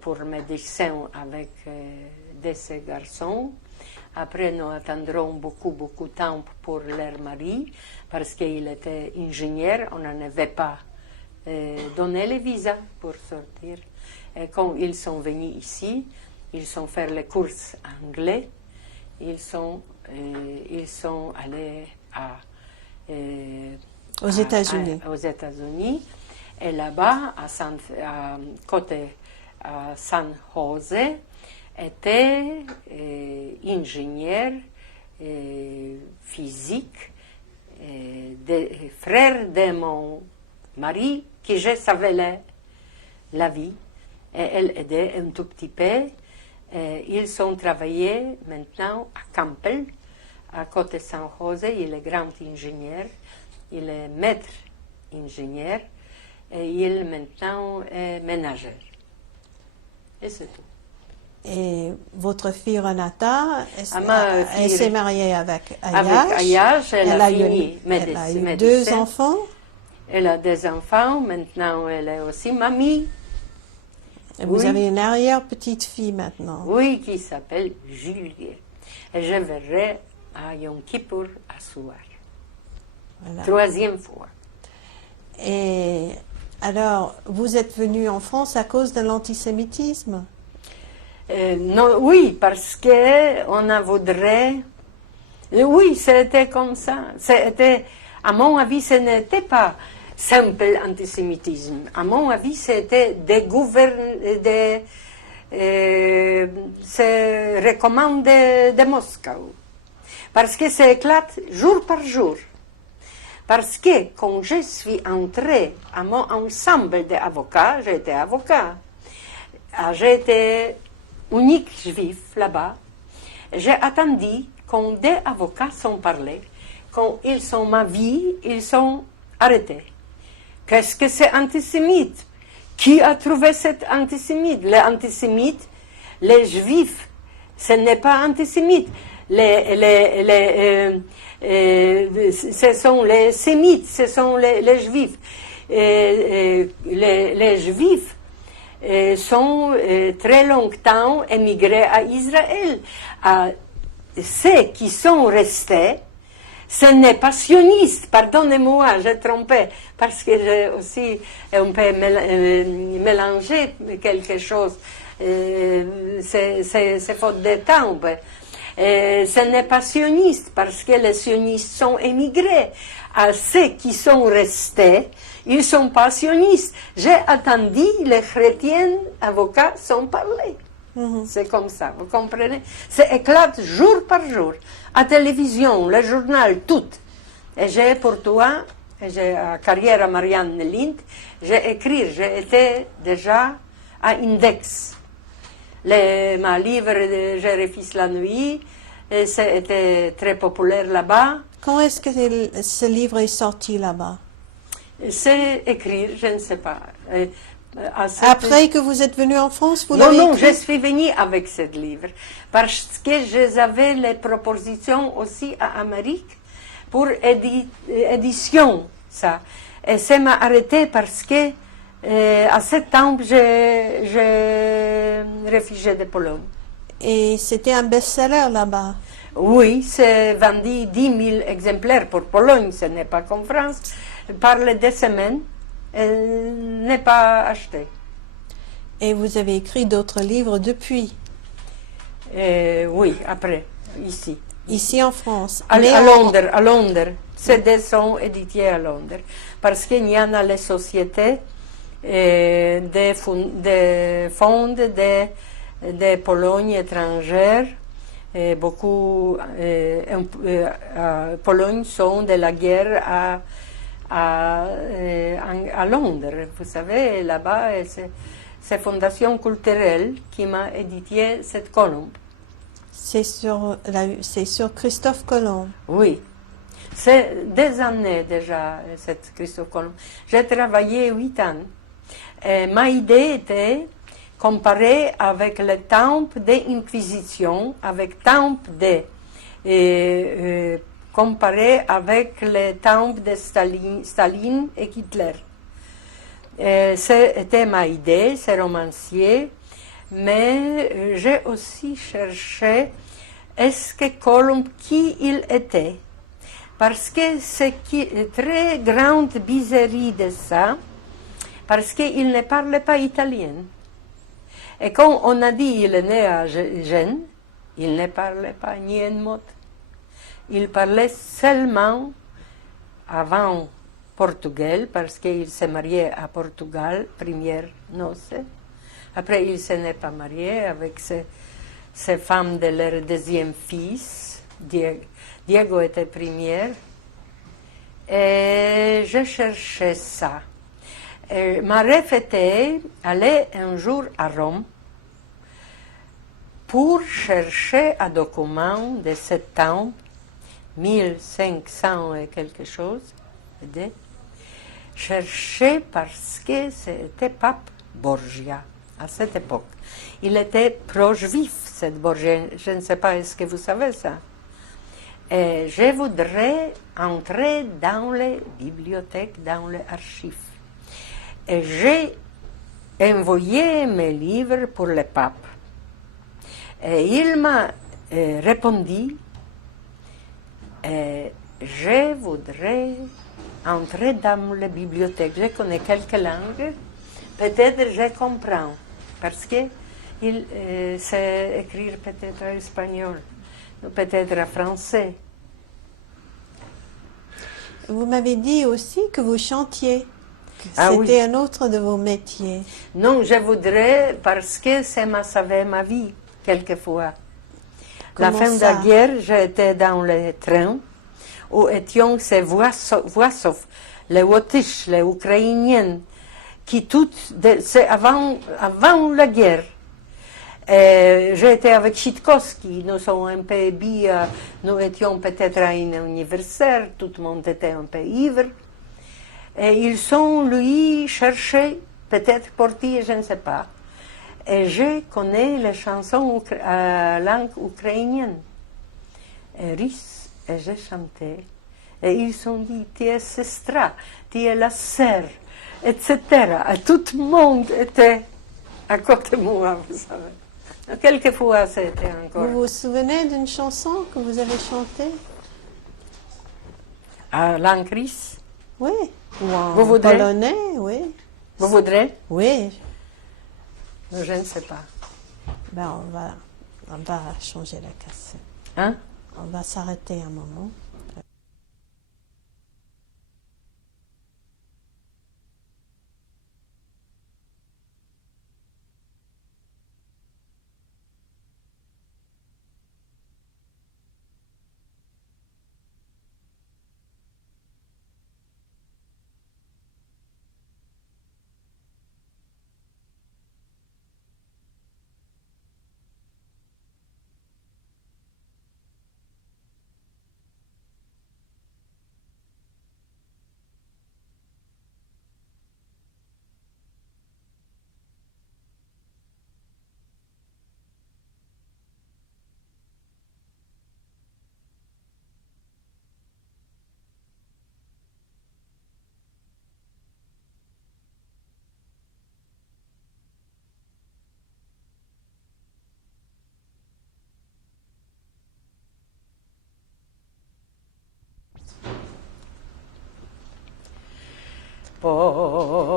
pour médecin avec de ces garçons. Après, nous attendrons beaucoup de temps pour leur mari, parce qu'il était ingénieur, on n'avait pas donné le visa pour sortir. Et quand ils sont venus ici, ils ont fait les courses anglais, ils sont allés aux États-Unis. Aux États-Unis. Et là-bas, à San Jose, était ingénieur physique, frère de mon mari, qui je savais la vie, et elle aidait un tout petit peu. Ils ont travaillé maintenant à Campbell, à côté de San Jose. Il est grand ingénieur, il est maître ingénieur, et il maintenant est ménageur. Et c'est tout. Et votre fille Renata, ma elle fille- s'est mariée avec Ayash. Avec Ayash, elle a fini elle a eu médecin. deux enfants. Elle a des enfants, maintenant elle est aussi mamie. Et vous Oui. avez une arrière-petite-fille maintenant. Oui, qui s'appelle Juliette. Et je verrai à Yom Kippour à Souar. Voilà. 3e fois. Et alors, vous êtes venu en France à cause de l'antisémitisme? Non, oui, parce que on en voudrait. Oui, c'était comme ça. C'était, à mon avis, ce n'était pas simple antisémitisme. À mon avis, c'était des c'est recommandé de Moscou. Parce que ça éclate jour par jour. Parce que quand je suis entrée à mon ensemble d'avocats, j'étais avocat, j'étais unique juif là-bas, j'ai attendu quand des avocats sont parlés, quand ils sont ma vie, ils sont arrêtés. Qu'est-ce que c'est antisémite? Qui a trouvé cet antisémite? Les antisémites, les juifs, ce n'est pas antisémite. Ce sont les sémites, ce sont les juifs. Les juifs sont très longtemps émigrés à Israël. Ceux qui sont restés, ce n'est pas sioniste, pardonnez-moi, j'ai trompé, parce que j'ai aussi un peu mélangé quelque chose. C'est faute de temps. Ce n'est pas sioniste, parce que les sionistes sont émigrés. À ceux qui sont restés, ils ne sont pas sionistes. J'ai attendu, les chrétiens avocats sont parlés. C'est comme ça, vous comprenez? Ça éclate jour par jour. À télévision, le journal, tout. Et j'ai pour toi, j'ai la carrière à Marianne Lind, j'ai écrit, j'ai été déjà à Index. Ma livre de Je refuse la nuit, c'était très populaire là-bas. Quand est-ce que ce livre est sorti là-bas? C'est écrit, je ne sais pas. Après que vous êtes venu en France, vous Non, l'avez non, écrit? je suis venue avec ce livre parce que j'avais les propositions aussi à Amérique pour édition, ça. Et ça m'a arrêté parce que à ce temps, je réfugié de Pologne. Et c'était un best-seller là-bas. Oui, c'est vendu 10 000 exemplaires pour Pologne, ce n'est pas comme France. Par les 2 semaines, n'est pas acheté. Et vous avez écrit d'autres livres depuis, Oui, après, ici. ici en France. À Mais Londres, à Londres. CD sont édités à Londres. Parce qu'il y en a les sociétés des fonds de Pologne étrangère. Beaucoup Pologne sont de la guerre à Londres. Vous savez, là-bas, c'est Fondation culturelle qui m'a édité cette colombe. c'est sur Christophe Colomb. Oui. C'est des années déjà, cette Christophe Colomb. J'ai travaillé 8 ans. Et ma idée était comparer avec le temps de l'Inquisition, avec le temps de... comparer avec le temps de Staline et Hitler. C'était ma idée, c'est romancier, mais j'ai aussi cherché est-ce que Colomb, qui il était? Parce que c'est une très grande bizarrerie de ça, parce qu'il ne parlait pas italien. Et quand on a dit qu'il est né à Gênes, il ne parlait pas ni un mot. Il parlait seulement avant portugais, parce qu'il s'est marié à Portugal, première noce. Après, il ne s'est pas marié avec ses femmes de leur 2e fils. Diego était première. Et je cherchais ça. Et ma rêve était aller un jour à Rome pour chercher un document de ce temps, 1500 et quelque chose, chercher parce que c'était Pape Borgia. à cette époque. Il était pro-juif, cette Borges. Je ne sais pas, est-ce que vous savez ça? Et je voudrais entrer dans les bibliothèques, dans les archives. Et j'ai envoyé mes livres pour le pape. Et il m'a répondu, je voudrais entrer dans les bibliothèques. Je connais quelques langues, peut-être je comprends, parce que il sait écrire peut-être en espagnol, peut-être en français. Vous m'avez dit aussi que vous chantiez. Ah C'était oui. un autre de vos métiers. Non, je voudrais, parce que ça m'a sauvé ma vie, quelquefois. La Comment fin de ça? la guerre, j'étais dans le train où étions ces Voissov, les Autriches, les Ukrainiens, qui c'est avant la guerre. J'étais avec Chitkowski, nous sommes un peu nous étions peut-être à un anniversaire, tout le monde était un peu ivre. Et ils sont, lui, cherchés, peut-être portés, je ne sais pas. Et je connais les chansons à langue ukrainienne, et russe, et j'ai chanté. Et ils ont dit, tu es sestra, tu es la sœur, etc. Et tout le monde était à côté de moi, vous savez. Quelquefois, c'était encore. Vous vous souvenez d'une chanson que vous avez chantée? À langue russe, Oui. Ou en Vous voudrez? polonais, oui. vous voudrez? Oui. Je ne sais pas. Ben, on va changer la cassette. Hein? On va s'arrêter un moment.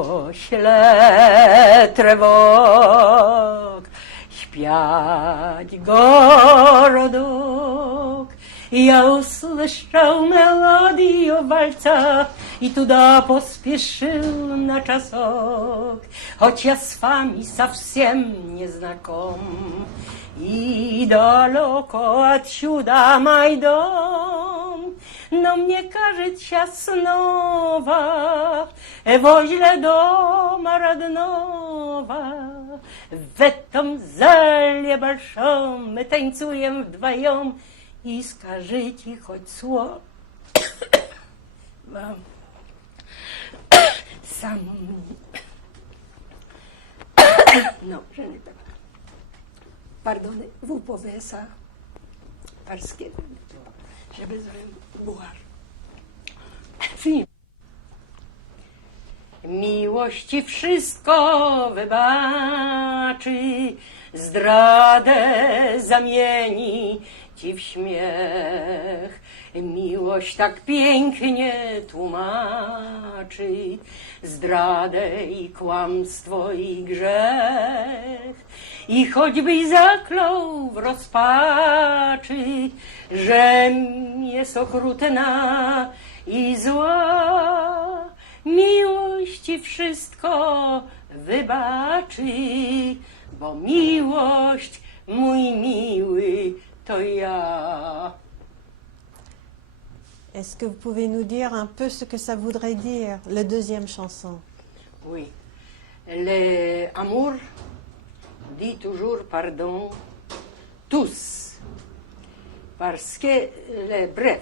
Pośle trewog, śpiać gorodok. Ja usłyszał melodię walca i tuda pospieszył na czasok. Choć ja z wami совсем nie znakom i daleko отсюда мой дом. Но мне кажется снова возле дома родного. В этом зале большом мы танцуем вдвоем. И скажите хоть слово вам сам. Non, je ne peux pas. Pardonnez, vous pouvez ça. Parce que j'ai besoin de boire. Film. Miłości wszystko wybaczy, zdradę zamieni ci w śmiech. Miłość tak pięknie tłumaczy zdradę i kłamstwo i grzech. I choćbyś zaklął w rozpaczy, że jest okrutna i zła, miłość ci wszystko wybaczy, bo miłość, mój miły, to ja. Est-ce que vous pouvez nous dire un peu ce que ça voudrait dire, la deuxième chanson? Oui. L'amour dit toujours pardon, tous. Parce que, bref,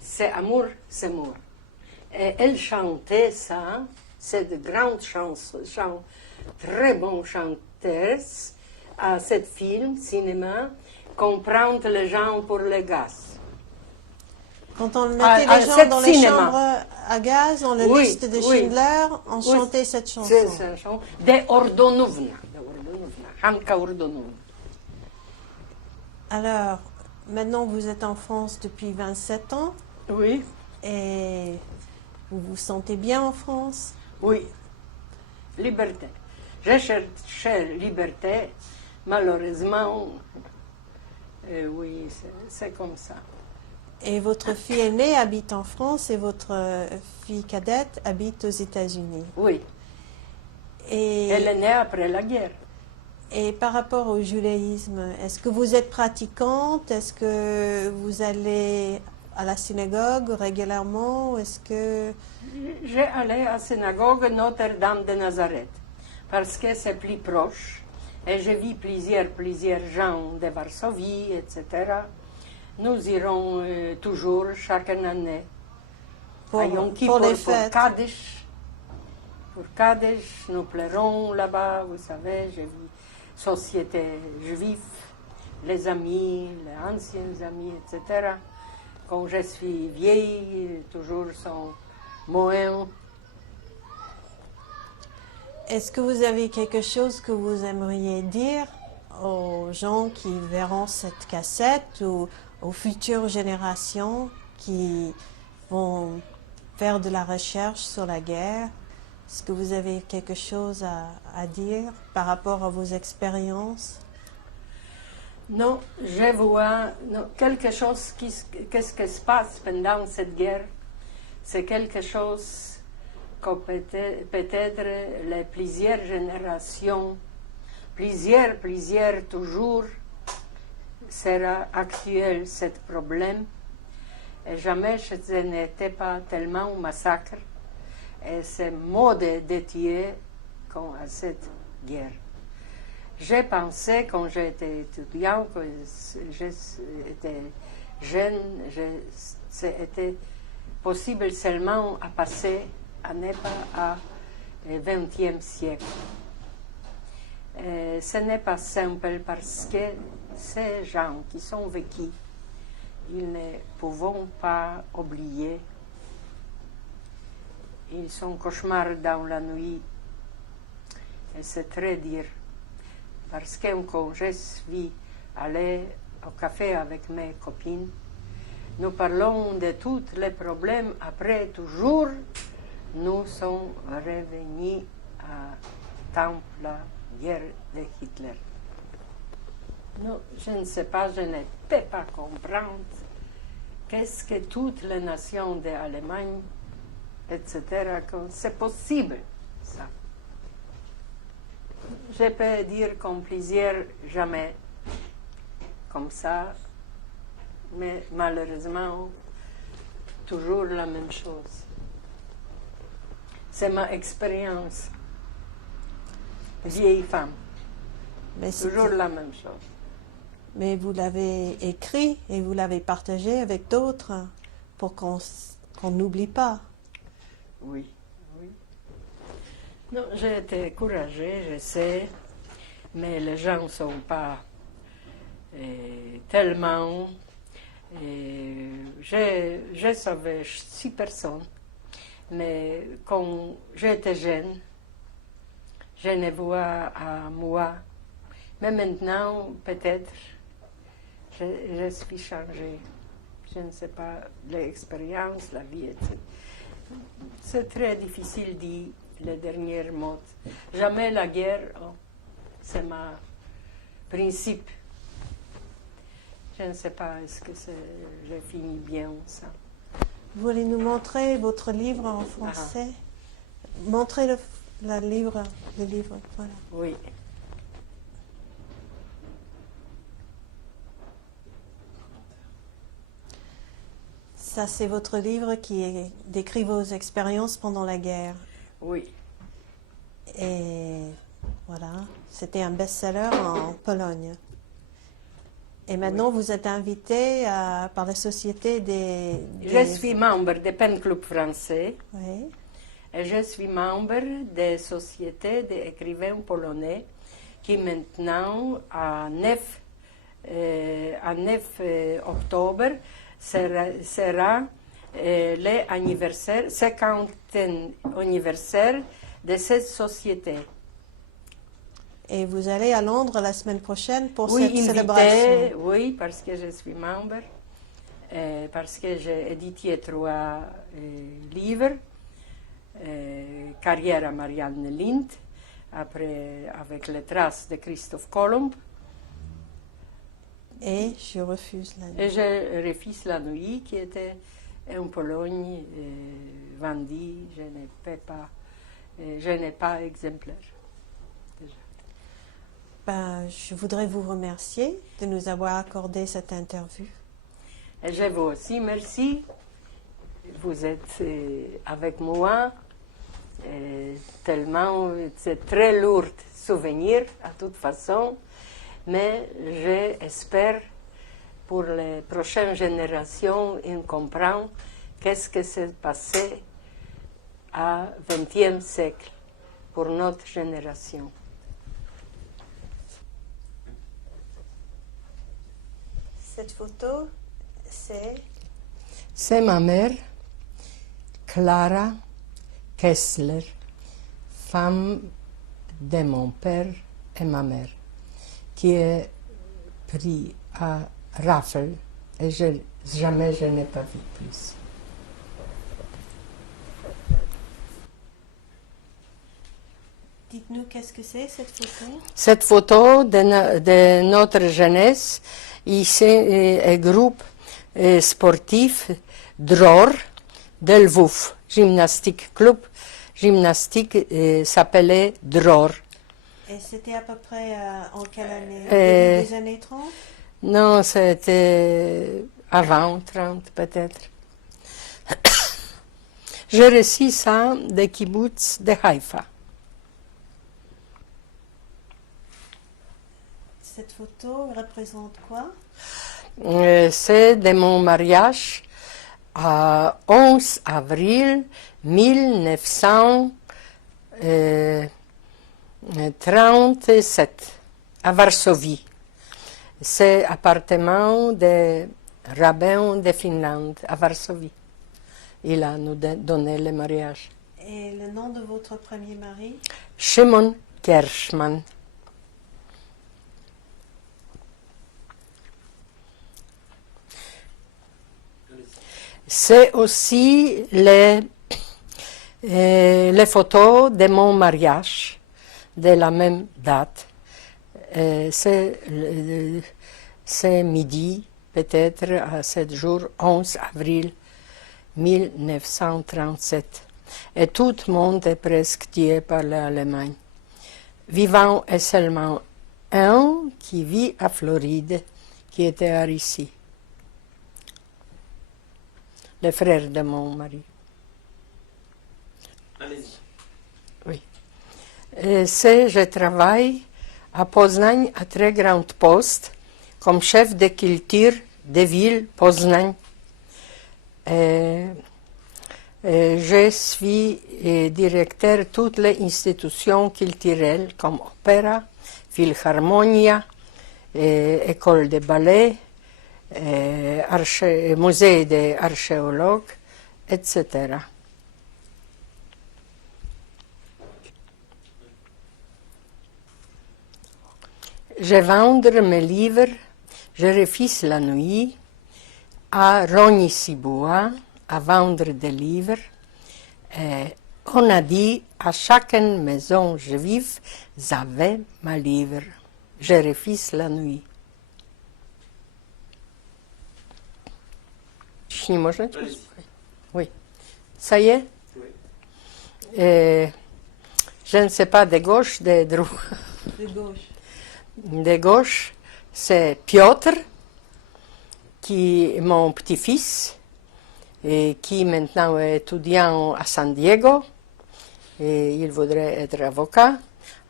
c'est amour, c'est mort. Et elle chantait ça, cette grande chanson très bonne chanteuse à ce film, cinéma, comprendre les gens pour le gaz. Quand on mettait À les gens cette dans les cinéma. chambres à gaz, on la Oui, liste de oui. Schindler, on Oui, chantait cette chanson. C'est cette chanson de Ordonuvna. Hanka Ordonuvna. Alors, maintenant vous êtes en France depuis 27 ans Oui, et vous vous sentez bien en France? oui. Liberté. J'ai cherché liberté, malheureusement, oui, c'est comme ça. Et votre fille aînée habite en France et votre fille cadette habite aux États-Unis. Oui, Et, elle est née après la guerre. et par rapport au judaïsme, est-ce que vous êtes pratiquante? Est-ce que vous allez à la synagogue régulièrement? Est-ce que... J'ai allé à la synagogue Notre-Dame de Nazareth parce que c'est plus proche et j'ai vu plusieurs gens de Varsovie, etc. Nous irons toujours chaque année à Yom Kippur les pour fêtes? Kaddish. Pour Kaddish, nous pleurons là-bas, vous savez, j'ai vu société juive, les amis, les anciens amis, etc. Quand je suis vieille, toujours sont moins. Est-ce que vous avez quelque chose que vous aimeriez dire aux gens qui verront cette cassette ou aux futures générations qui vont faire de la recherche sur la guerre? Est-ce que vous avez quelque chose à dire par rapport à vos expériences? Non, je vois non, quelque chose qu'est-ce qui se passe pendant cette guerre. C'est quelque chose que peut-être les plusieurs générations, plusieurs toujours, sera actuel ce problème. Et jamais ce n'était pas tellement un massacre et ce mode de tuer comme à cette guerre. J'ai pensé quand j'étais étudiant, que j'étais jeune, c'était possible seulement à passer à n'est pas au XXe siècle. Et ce n'est pas simple parce que ces gens qui sont vécus, ils ne peuvent pas oublier. Ils sont cauchemars dans la nuit. Et c'est très dur. Parce que quand je suis allée au café avec mes copines, nous parlons de tous les problèmes. Après, toujours, nous sommes revenus à temps la guerre de Hitler. Non, je ne sais pas, je ne peux pas comprendre qu'est-ce que toutes les nations d'Allemagne, etc., c'est possible, ça. Je peux dire comme plusieurs, jamais comme ça, mais malheureusement, toujours la même chose. C'est ma expérience, vieille femme, Mais toujours la même chose. Mais vous l'avez écrit et vous l'avez partagé avec d'autres pour qu'on n'oublie pas. Oui, oui. Non, j'ai été courageux, je sais, mais les gens ne sont pas tellement. Je savais 6 personnes, mais quand j'étais jeune, je ne vois à moi. Mais maintenant, peut-être, je suis changée. Je ne sais pas, l'expérience, la vie, etc. C'est très difficile de dire les derniers mots. Jamais la guerre, c'est mon principe. Je ne sais pas, est-ce que j'ai fini bien ça. Vous voulez nous montrer votre livre en français? Montrez le livre, voilà. Oui. Ça, c'est votre livre qui décrit vos expériences pendant la guerre. Oui. Et voilà, c'était un best-seller en Pologne. Et maintenant, vous êtes invité par la Société des... Je suis membre du PEN Club français. Oui. Et je suis membre des sociétés d'écrivains polonais qui maintenant, à 9 octobre, sera l'anniversaire, 50e anniversaire de cette société. Et vous allez à Londres la semaine prochaine pour Oui, cette célébration. oui, parce que je suis membre, parce que j'ai édité 3 livres, Carrière à Marianne Lind, après avec les traces de Christophe Colomb, Et je refuse la nuit. et je refuse la nuit qui était en Pologne vendue, je n'ai pas exemplaire. Déjà. Ben, je voudrais vous remercier de nous avoir accordé cette interview. Et je vous aussi merci. Vous êtes avec moi. Tellement, c'est très lourd souvenir à toute façon, mais j'espère pour les prochaines générations, on comprend qu'est-ce qui s'est passé au XXe siècle pour notre génération. Cette photo, C'est ma mère, Clara Kessler, femme de mon père et ma mère, qui est pris à rafle et jamais je n'ai pas vu plus. Dites-nous qu'est-ce que c'est cette photo? Cette photo de notre jeunesse, ici est groupe sportif Dror de Lvov, gymnastique club, gymnastique s'appelait Dror. Et c'était à peu près en quelle année? Début des années 30? Non, c'était avant 30 peut-être. J'ai reçu ça de kibbutz de Haïfa. Cette photo représente quoi? C'est de mon mariage à 11 avril 1937 à Varsovie. C'est l'appartement de rabbin de Finlande à Varsovie. Il a nous donné le mariage. Et le nom de votre premier mari? Shimon Kershman. C'est aussi les photos de mon mariage de la même date. C'est midi, peut-être, à ce jour, 11 avril 1937. Et tout le monde est presque tué par l'Allemagne. Vivant est seulement un qui vit à Floride, qui était à Russie. Le frère de mon mari. Allez-y. Oui. Je travaille à Poznań à très grand poste comme chef de culture de ville Poznań. Je suis directeur de toutes les institutions culturelles comme opéra, philharmonia, école de ballet, musée des archéologues, etc. Je vends mes livres, je refuse la nuit à Rogny-sous-Bois à vendre des livres. On a dit à chaque maison juive, j'avais ma livre. Je refuse la nuit. Allez-y. Oui. Ça y est? Oui. Je ne sais pas de gauche, de droite. De gauche. De gauche, c'est Piotr, qui est mon petit-fils, et qui maintenant est étudiant à San Diego, et il voudrait être avocat.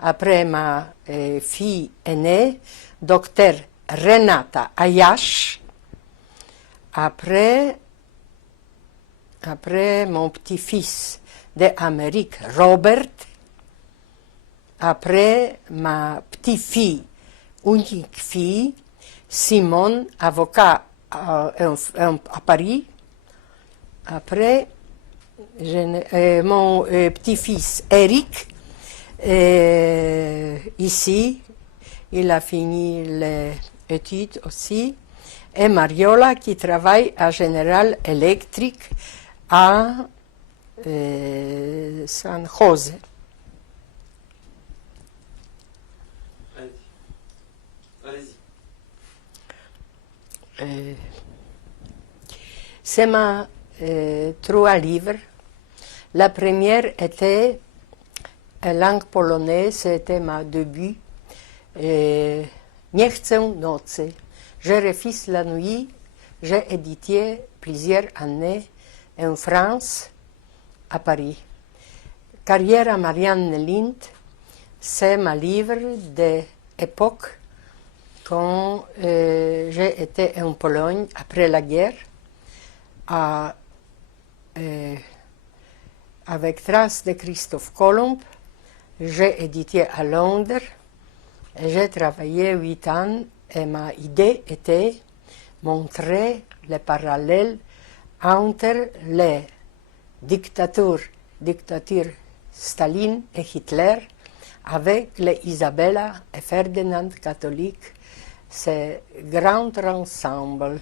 Après, ma fille aînée, docteur Renata Ayash. Après mon petit-fils, d'Amérique, Robert. Après, ma petite-fille, unique fille, Simone, avocat à Paris. Après, mon petit-fils, Eric, ici, il a fini les études aussi. Et Mariola, qui travaille à General Electric à San José. Allez-y. C'est ma 3 livres. La première était langue polonaise, c'était ma début. Nie chcę nocy. Je refuse la nuit. J'ai édité plusieurs années en France, à Paris. Carrière à Marianne Lind, c'est ma livre d'époque quand j'ai été en Pologne après la guerre, avec traces de Christophe Colomb. J'ai édité à Londres. J'ai travaillé 8 ans et ma idée était montrer les parallèles entre les dictatures Staline et Hitler avec les Isabella et Ferdinand catholiques. C'est grand ensemble.